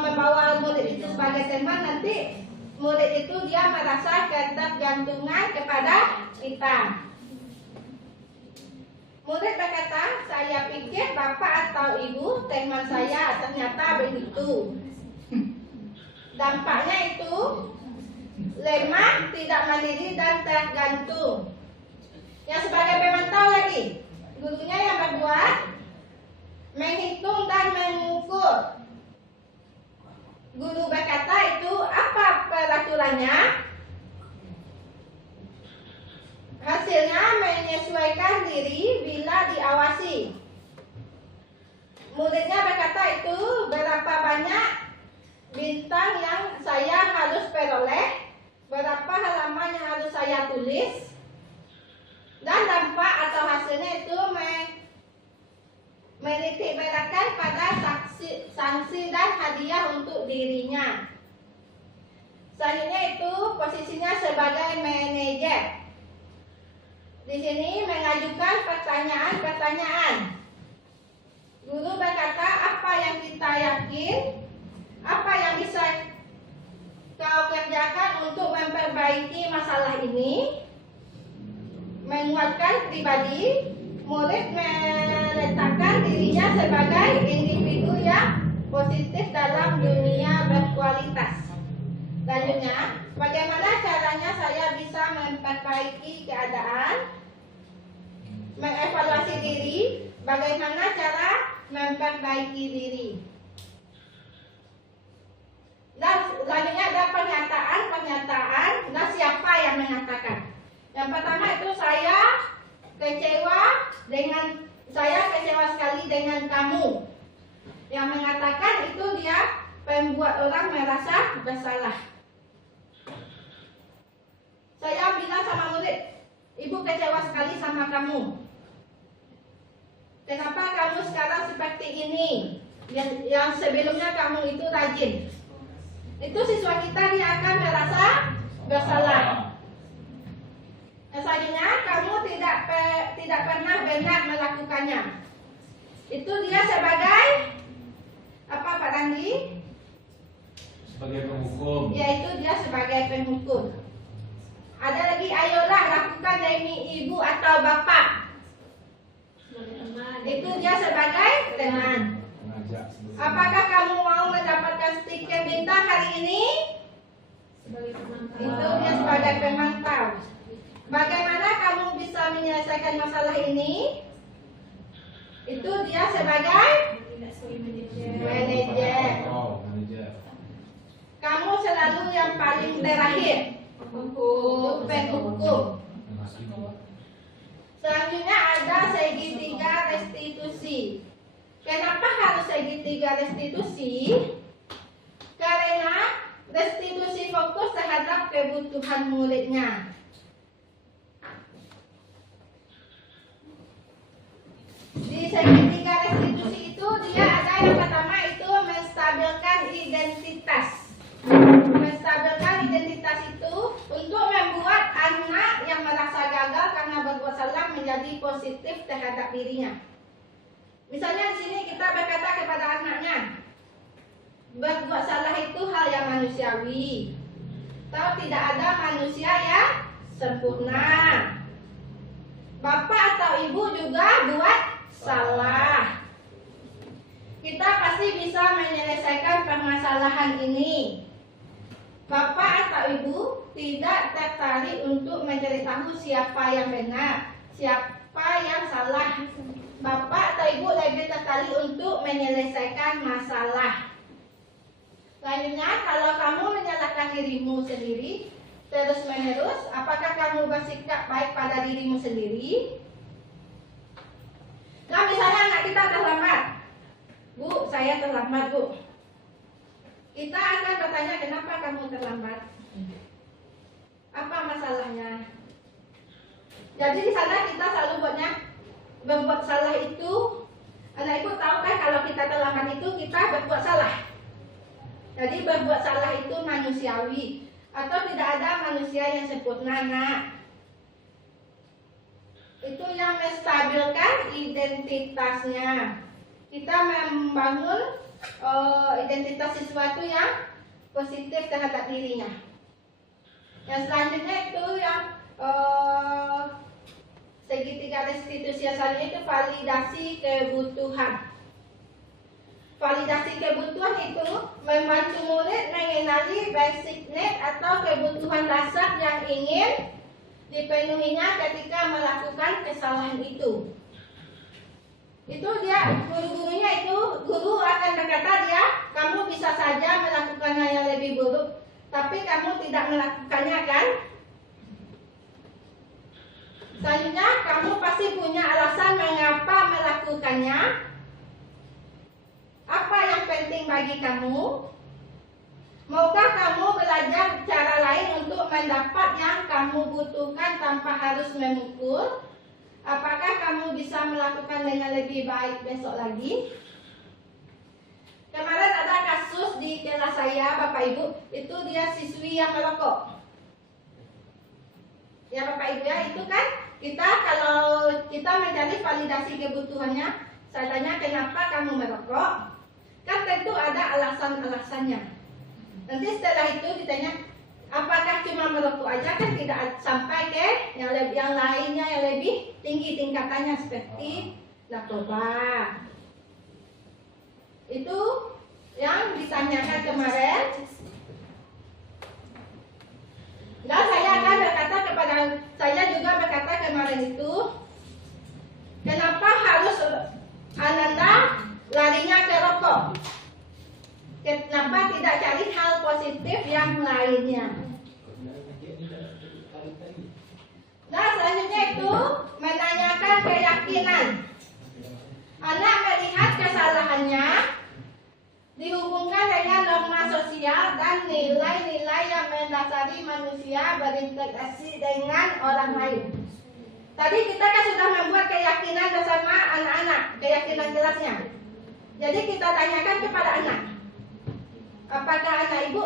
membawa murid itu sebagai teman, nanti murid itu dia merasa ketergantungan kepada kita. Murid berkata, saya pikir bapak atau ibu teman saya, ternyata begitu. Dampaknya itu lemah, tidak mandiri dan tergantung. Yang sebagai pemantau lagi, gurunya yang berbuat menghitung dan mengukur. Guru berkata itu apa peraturannya? Hasilnya menyesuaikan diri bila diawasi. Muridnya berkata itu berapa banyak bintang yang saya harus peroleh, berapa halaman yang harus saya tulis, dan dampak atau hasilnya itu menitik beratkan pada sanksi dan hadiah untuk dirinya. Selanjutnya itu posisinya sebagai manajer. Di sini mengajukan pertanyaan-pertanyaan. Guru berkata, apa yang kita yakin, apa yang bisa kau kerjakan untuk memperbaiki masalah ini, menguatkan pribadi. Murid meletakkan dirinya sebagai individu yang positif dalam dunia berkualitas. Selanjutnya, bagaimana caranya saya bisa memperbaiki keadaan, mengevaluasi diri, bagaimana cara memperbaiki diri. Dan selanjutnya ada pernyataan. Nah, siapa yang mengatakan? Yang pertama itu saya kecewa sekali dengan kamu. Yang mengatakan itu dia membuat orang merasa bersalah. Saya bilang sama murid, ibu kecewa sekali sama kamu. Kenapa kamu sekarang seperti ini? Yang sebelumnya kamu itu rajin. Itu siswa kita dia akan merasa bersalah. Selanjutnya, kamu tidak pernah benar melakukannya. Itu dia sebagai apa, Pak Randi? Sebagai penghukum. Yaitu dia sebagai penghukum. Ada lagi, ayolah lakukan demi ibu atau bapak. Itu dia sebagai teman. Apakah kamu mau mendapatkan stiker bintang hari ini? Itu dia sebagai pemantau. Bagaimana kamu bisa menyelesaikan masalah ini? Itu dia sebagai manajer. Kamu selalu yang paling terakhir. Penghukum. Selanjutnya ada segitiga restitusi. Kenapa harus segitiga restitusi? Karena restitusi fokus terhadap kebutuhan muridnya. Di segitiga restitusi itu dia ada yang pertama itu menstabilkan identitas. Menstabilkan identitas itu untuk membuat anak yang merasa gagal karena berbuat salah menjadi positif terhadap dirinya. Misalnya di sini kita berkata kepada anaknya, berbuat salah itu hal yang manusiawi. Tahu tidak ada manusia yang sempurna. Bapak atau ibu juga buat salah. Kita pasti bisa menyelesaikan permasalahan ini. Bapak atau ibu tidak tertarik untuk mencari tahu siapa yang benar, siapa yang salah. Bapak atau ibu lebih tertarik untuk menyelesaikan masalah. Selanjutnya, kalau kamu menyalahkan dirimu sendiri terus menerus, apakah kamu bersikap baik pada dirimu sendiri? Nah, misalnya anak kita terlambat. Bu, saya terlambat, Bu. Kita akan bertanya, kenapa kamu terlambat? Apa masalahnya? Jadi di sana kita selalu berbuat salah itu. Anak ibu tahu kan kalau kita terlambat itu kita berbuat salah. Jadi berbuat salah itu manusiawi. Atau tidak ada manusia yang sempurna, nak. Itu yang menstabilkan identitasnya. Kita membangun identitas sesuatu yang positif terhadap dirinya. Yang selanjutnya itu yang segitiga restitusi selanjutnya itu validasi kebutuhan. Validasi kebutuhan itu membantu murid mengenali basic need atau kebutuhan dasar yang ingin dipenuhinya ketika melakukan kesalahan itu. Itu dia, guru-gurunya itu, guru akan berkata dia, kamu bisa saja melakukan hal yang lebih buruk, tapi kamu tidak melakukannya kan? Selanjutnya, kamu pasti punya alasan mengapa melakukannya. Apa yang penting bagi kamu? Maukah kamu belajar cara lain untuk mendapat yang kamu butuhkan tanpa harus memukul? Apakah kamu bisa melakukan dengan lebih baik besok lagi? Kemarin ada kasus di kelas saya, Bapak Ibu, itu dia siswi yang merokok. Ya Bapak Ibu ya, itu kan kita kalau kita mencari validasi kebutuhannya, saya tanya kenapa kamu merokok? Kan tentu ada alasan-alasannya. Nanti setelah itu ditanya, apakah cuma merokok aja, kan tidak sampai ke yang lainnya yang lebih tinggi tingkatannya seperti narkoba. Itu yang ditanyakan kemarin. Dan saya akan berkata kepada saya juga berkata kemarin itu, kenapa harus Ananda larinya ke rokok? Kenapa tidak cari hal positif yang lainnya? Nah selanjutnya itu menanyakan keyakinan. Anak melihat kesalahannya dihubungkan dengan norma sosial dan nilai-nilai yang mendasari manusia berinteraksi dengan orang lain. Tadi kita kan sudah membuat keyakinan bersama anak-anak, keyakinan kelasnya. Jadi kita tanyakan kepada anak, apakah anak ibu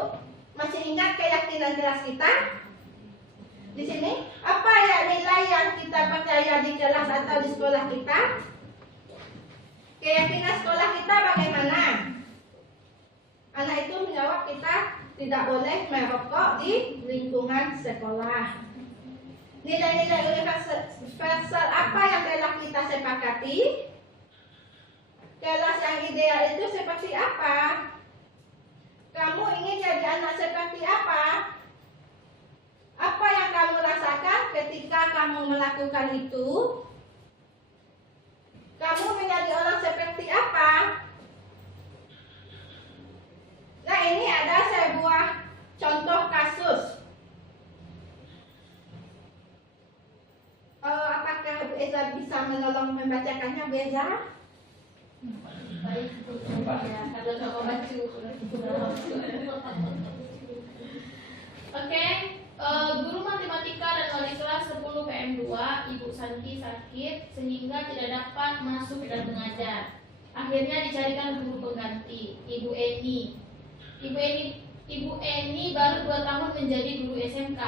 masih ingat keyakinan kelas kita? Di sini, apa ya nilai yang kita percaya di kelas atau di sekolah kita? Keyakinan sekolah kita bagaimana? Anak itu menjawab kita tidak boleh merokok di lingkungan sekolah. Nilai-nilai universal apa yang telah kita sepakati? Kelas yang ideal itu seperti apa? Kamu ingin jadi anak seperti apa? Apa yang kamu rasakan ketika kamu melakukan itu? Kamu menjadi orang seperti apa? Nah ini ada sebuah contoh kasus. Apakah Bu Eza bisa menolong membacakannya, Bu Eza? Baik, kalau kamu baca. Oke, guru matematika dan wali kelas 10 PM2 Ibu Santi sakit sehingga tidak dapat masuk dan mengajar. Akhirnya dicarikan guru pengganti, Ibu Eni. Ibu Eni baru 2 tahun menjadi guru SMK.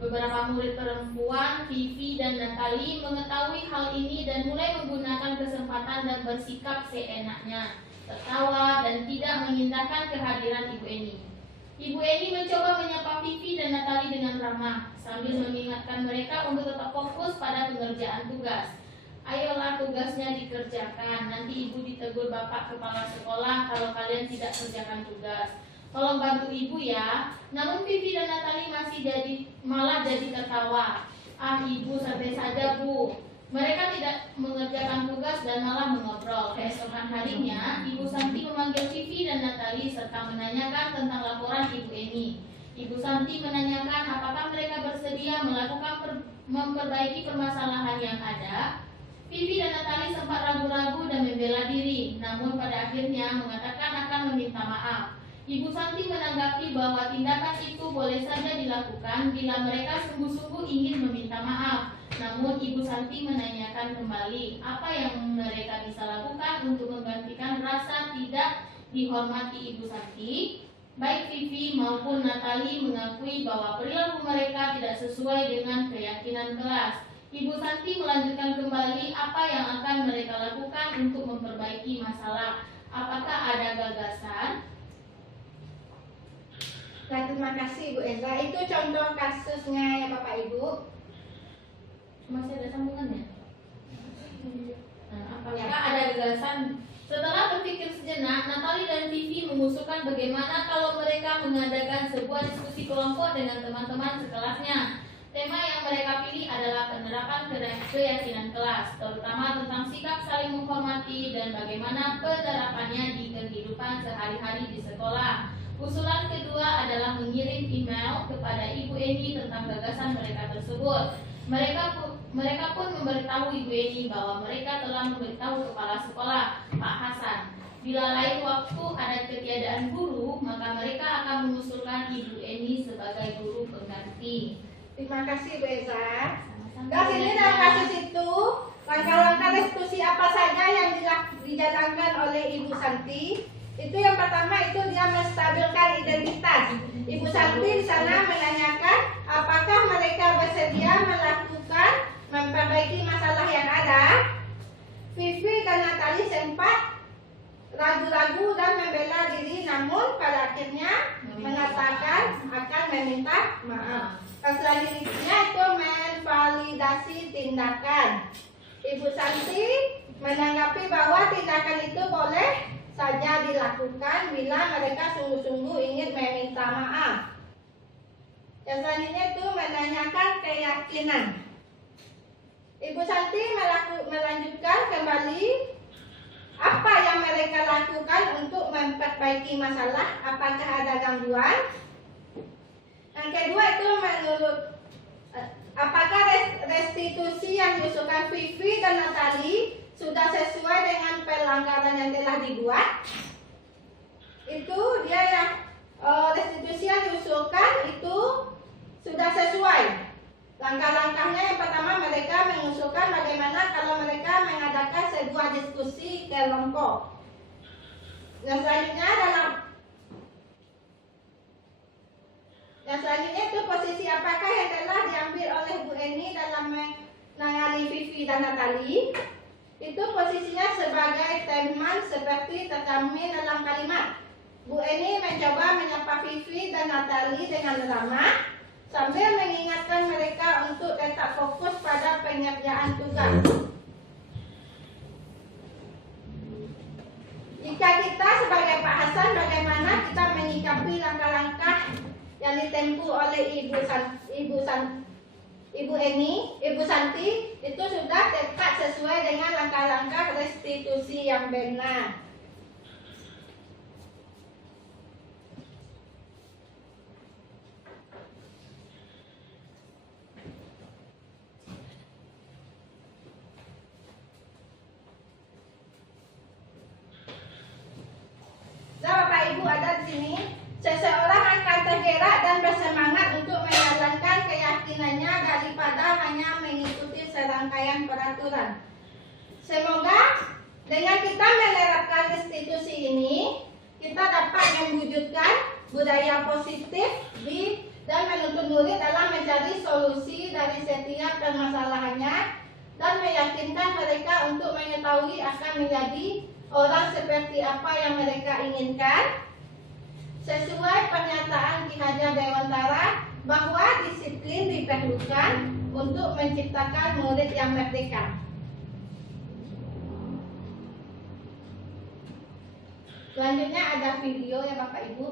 Beberapa murid perempuan, Vivi dan Natali, mengetahui hal ini dan mulai menggunakan kesempatan dan bersikap seenaknya, tertawa dan tidak mengindahkan kehadiran Ibu Eni. Ibu Eni mencoba menyapa Vivi dan Natali dengan ramah, sambil mengingatkan mereka untuk tetap fokus pada pengerjaan tugas. Ayolah tugasnya dikerjakan, nanti ibu ditegur bapak kepala sekolah kalau kalian tidak kerjakan tugas. Tolong bantu ibu ya. Namun Vivi dan Natali malah jadi tertawa. Ah ibu santai saja bu. Mereka tidak mengerjakan tugas dan malah mengobrol. Keesokan harinya, Ibu Santi memanggil Vivi dan Natali serta menanyakan tentang laporan Ibu Eni. Ibu Santi menanyakan apakah mereka bersedia memperbaiki permasalahan yang ada. Vivi dan Natali sempat ragu-ragu dan membela diri, namun pada akhirnya mengatakan akan meminta maaf. Ibu Santi menanggapi bahwa tindakan itu boleh saja dilakukan bila mereka sungguh-sungguh ingin meminta maaf. Namun Ibu Santi menanyakan kembali apa yang mereka bisa lakukan untuk menggantikan rasa tidak dihormati Ibu Santi. Baik Vivi maupun Natali mengakui bahwa perilaku mereka tidak sesuai dengan keyakinan kelas. Ibu Santi melanjutkan kembali apa yang akan mereka lakukan untuk memperbaiki masalah. Apakah ada gagasan? Nah, terima kasih Bu Eza. Itu contoh kasusnya ya Bapak Ibu. Masih ada sambungannya? Apakah ada gagasan? Setelah berpikir sejenak, Natali dan Vivi mengusulkan bagaimana kalau mereka mengadakan sebuah diskusi kelompok dengan teman-teman sekelasnya. Tema yang mereka pilih adalah penerapan keyakinan kelas, terutama tentang sikap saling menghormati dan bagaimana penerapannya di kehidupan sehari-hari di sekolah. Usulan kedua adalah mengirim email kepada Ibu Eni tentang gagasan mereka tersebut. Mereka pun memberitahu Ibu Eni bahwa mereka telah memberitahu kepala sekolah, Pak Hasan. Bila lain waktu ada ketiadaan guru, maka mereka akan mengusulkan Ibu Eni sebagai guru pengganti. Terima kasih Bu Eza. Dan ini dalam kasus itu langkah-langkah restitusi apa saja yang dijalankan oleh Ibu Santi. Itu yang pertama itu dia menstabilkan identitas. Ibu Santi di sana menanyakan apakah mereka bersedia melakukan memperbaiki masalah yang ada. Vivi dan Natali sempat ragu-ragu dan membela diri, namun pada akhirnya mengatakan akan meminta maaf. Selanjutnya itu menvalidasi tindakan. Ibu Santi menanggapi bahwa tindakan itu boleh saja dilakukan bila mereka sungguh-sungguh ingin meminta maaf. Yang selanjutnya itu menanyakan keyakinan. Ibu Santi melanjutkan kembali apa yang mereka lakukan untuk memperbaiki masalah, apakah ada gangguan. Yang kedua itu menurut apakah restitusi yang diusulkan Vivi dan Natali sudah sesuai dengan pelanggaran yang telah dibuat. Itu dia yang restitusi yang diusulkan itu sudah sesuai. Langkah-langkahnya yang pertama mereka mengusulkan bagaimana kalau mereka mengadakan sebuah diskusi kelompok. Yang selanjutnya itu posisi apakah yang telah diambil oleh Bu Eni dalam menangani Vivi dan Natali. Itu posisinya sebagai teman seperti tercermin dalam kalimat. Bu Eni mencoba menyapa Vivi dan Natali dengan ramah sambil mengingatkan mereka untuk tetap fokus pada pengerjaan tugas. Jika kita sebagai Pak Hasan, bagaimana kita menyikapi langkah-langkah yang ditempuh oleh Ibu Eni, Ibu Santi, itu sudah tepat sesuai dengan langkah-langkah restitusi yang benar. Nah, Bapak Ibu ada di sini. Seseorang akan tergerak dan bersemangat untuk menjalankan keyakinannya daripada hanya mengikuti serangkaian peraturan. Semoga dengan kita menerapkan restitusi ini, kita dapat mewujudkan budaya positif dan menuntun murid dalam mencari solusi dari setiap permasalahannya dan meyakinkan mereka untuk mengetahui akan menjadi orang seperti apa yang mereka inginkan. Sesuai pernyataan Ki Hajar Dewantara bahwa disiplin diperlukan untuk menciptakan murid yang merdeka. Selanjutnya ada video ya Bapak Ibu.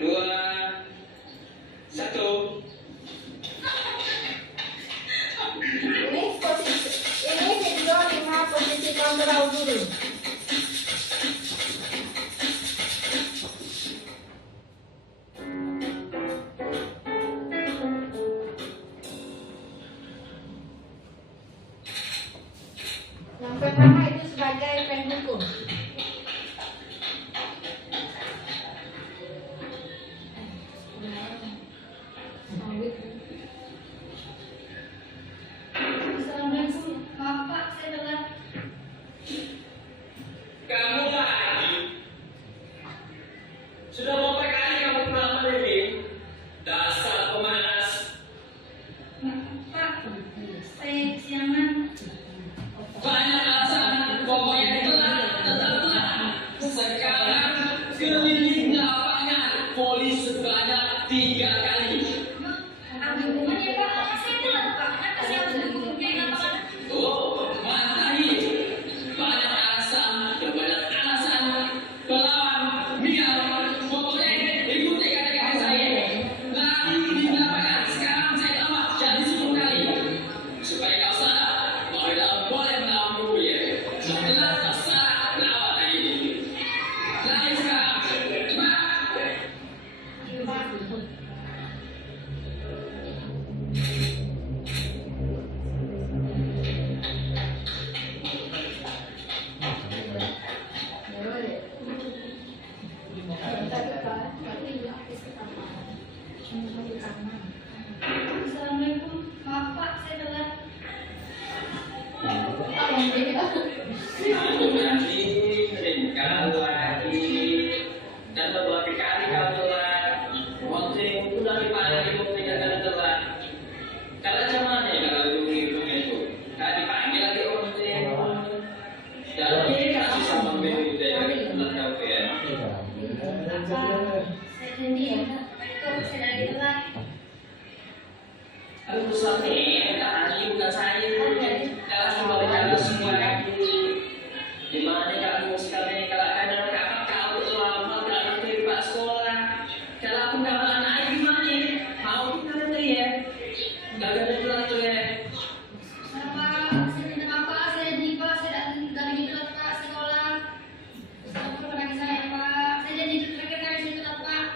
Dua, satu. Ini video 5 posisi kontrol guru. Yang pertama itu sebagai pendukung. Assalamualaikum, maaf Pak, saya telat. Kamu lagi? Sudah berapa kali kamu pulang ini? Dasar pemalas. Pak, saya kesiangan. Banyak alasan, pokoknya telat, tetap telat. Sekarang keliling lapangan, polis sebanyak 3 kali. semua kaki. Gimana kamu sekalian kalau ada kakak kau itu lama kalau dari pak sekolah. Kalau aku nggak anak gimana? Mau kita tuh ya? Nggak ada pulang tuh ya. Pak, saya minta maaf Pak, saya janji Pak, saya nggak lagi telat Pak sekolah. Saya pernah nangis saya Pak, saya janji terakhir kali saya telat Pak.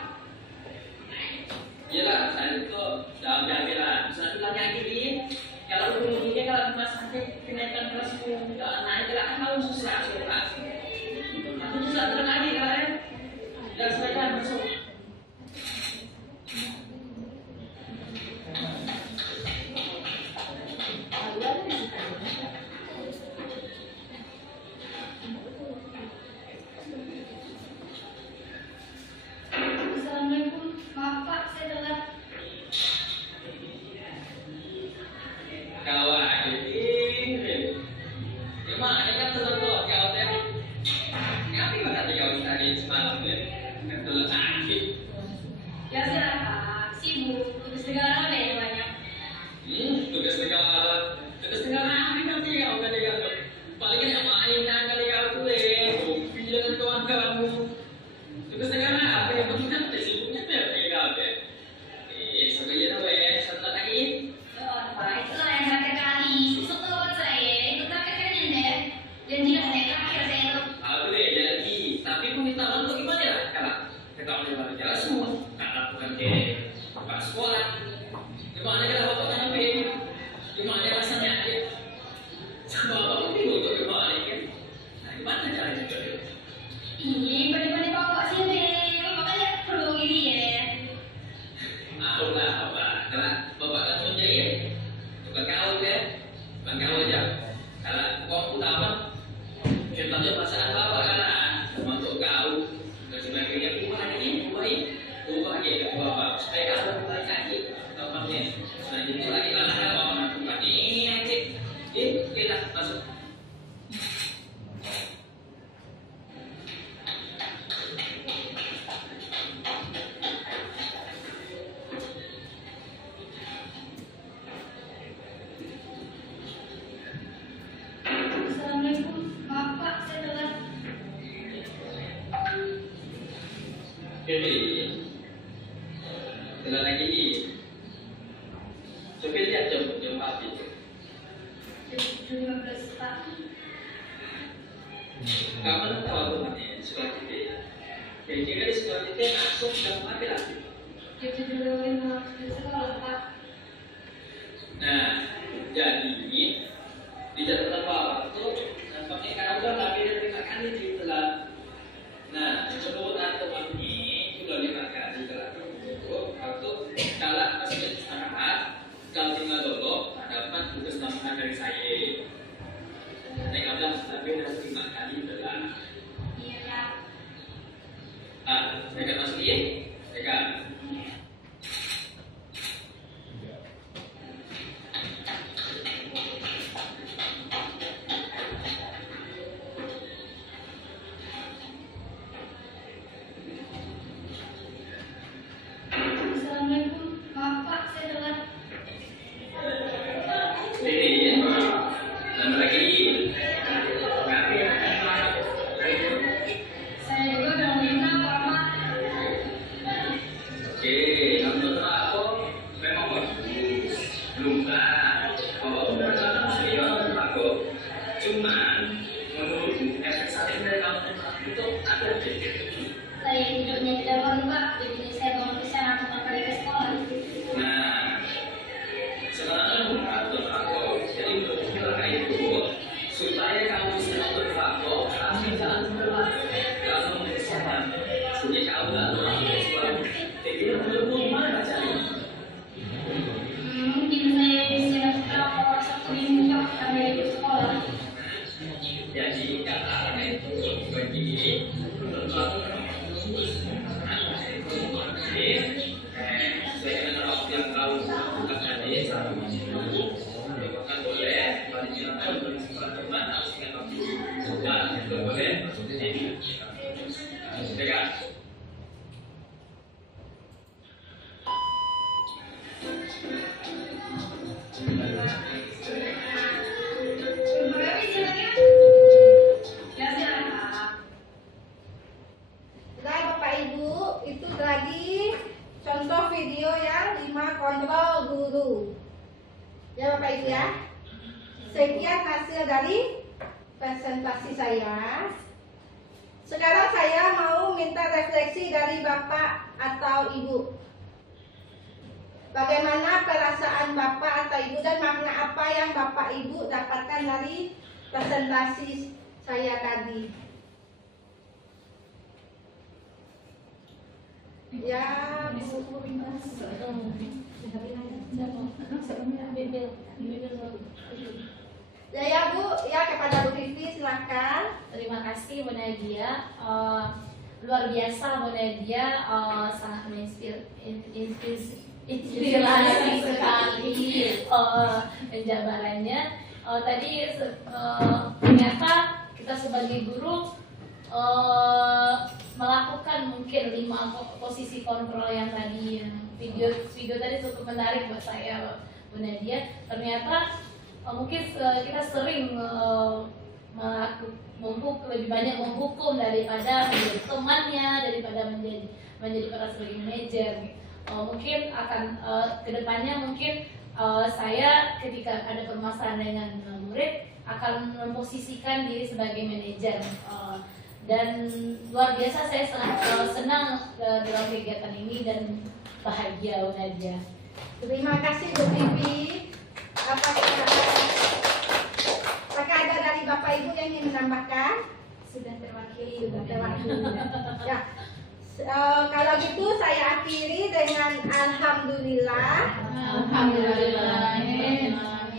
Iyalah, saya itu udah bilang satu lagi kalau kemudian kalau mas sakit kenaikan kelas udah naik lah kan mau susah kelas. Aku susah terus lagi kan? Dan saya masuk. Assalamualaikum, maaf Pak, saya telat. Kau ini, gimana kan telat kok kau teh? Ngapain banget kau tadi semalam deh? Kan telat lagi. Ya sudah Pak, sibuk, tugas negara deh banyak. Tugas negara apa nanti kau tadi kau? Paling kan yang mainan kali kau tuh pinjaman kawan kamu. Tugas negara apa yang penting kan sibuknya kayak kau teh. Sebenarnya tuh satu lagi. Pak, itulah yang terakhir kali. Susuk tuh buat saya, itu terakhir kalinya deh. Janji lah saya terakhir saya itu. Aku deh jadi, tapi pengetahuan tuh gimana ya? Kalau ketahuan lewat jalan semua, karena bukan ke pak sekolah. Gimana kita waktu nanti? Gimana rasanya? Sama apa bingung tuh gimana kan? Nah, gimana caranya coba? Ih, pada bawa sini, makanya perlu gini ya. Apa? Karena bapak kan menjahit, bukan kau ya, bukan kau aja. Kalau kau utama, contohnya masalah bapak karena untuk kau dan sebagainya ubah lagi ke bapak supaya kau mulai lagi bapaknya. Nah itu lagi lah kalau melakukan ini nanti, kita masuk. Assalamualaikum, maaf Pak, saya telat. Jadi, telah lagi ini. Coba lihat jam berapa itu. Jam 15 Pak. Kamu tahu apa namanya sekolah kita? Kira-kira di sekolah kita masuk jam berapa lagi? Jam 7 mau ke sekolah Pak. Nah, jadi di catatan bapak itu nampaknya karena udah lagi dari 5 kali di telat. Nah, sebelum atau ini sudah 5 kali telat itu, waktu kalau masih istirahat, kalau tinggal dulu dapat tugas tambahan dari saya. Nanti kalau tapi udah 5 kali telat. Iya ya. Mereka masuk ini, mereka. Assalamualaikum, maaf Pak, saya telat. Ini, nambah lagi. Kami Saya juga udah minta Pak Mak. oke, menurut aku memang bagus. Belum lah. Kalau udah jalan serius menurut aku. Cuman menurut efek samping dari kamu itu ada Saya tidurnya tidak bangun Pak, jadi saya bangun ke sana untuk pergi ke sekolah. Nah, sekarang menurut aku, jadi menurut itu supaya kamu bisa berlaku, kamu jangan berlaku. Kamu bersama, supaya kamu nggak berlaku sekolah. Jadi menurutmu gimana caranya? Mungkin saya bisa kalau Sabtu Minggu Pak, sampai ke sekolah. Jadi karena itu begini, menurut aku saya kenal waktu yang tahu bukan jadi sama bukan boleh balik silakan balik sekolah teman harus ingat waktu dan itu boleh dekat. Terima kasih Bapak Ibu ya. Sekian hasil dari presentasi saya. Sekarang saya mau minta refleksi dari Bapak atau Ibu. Bagaimana perasaan Bapak atau Ibu dan makna apa yang Bapak Ibu dapatkan dari presentasi saya tadi? Ya, ya Bu, ya kepada Bu Vivi silakan. Terima kasih Bu Nadia. Luar biasa Bu Nadia, sangat inspirasi sekali penjabarannya. Tadi ternyata kita sebagai guru melakukan mungkin 5 posisi kontrol yang tadi, video tadi cukup menarik buat saya Bu Nadia. Ternyata mungkin kita sering lebih banyak menghukum daripada menjadi temannya, daripada menjadi para sebagai manajer. Mungkin akan kedepannya mungkin saya ketika ada permasalahan dengan murid akan memposisikan diri sebagai manajer. Dan luar biasa saya sangat senang dalam kegiatan ini dan bahagia Bu Nadia. Terima kasih Bu Vivi. Apakah ada dari Bapak Ibu yang ingin menambahkan? Sudah terwakili. Sudah terwakili. Ya. Kalau gitu saya akhiri dengan alhamdulillah. Alhamdulillah.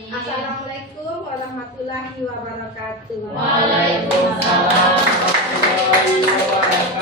Assalamualaikum warahmatullahi wabarakatuh. Waalaikumsalam warahmatullahi wabarakatuh.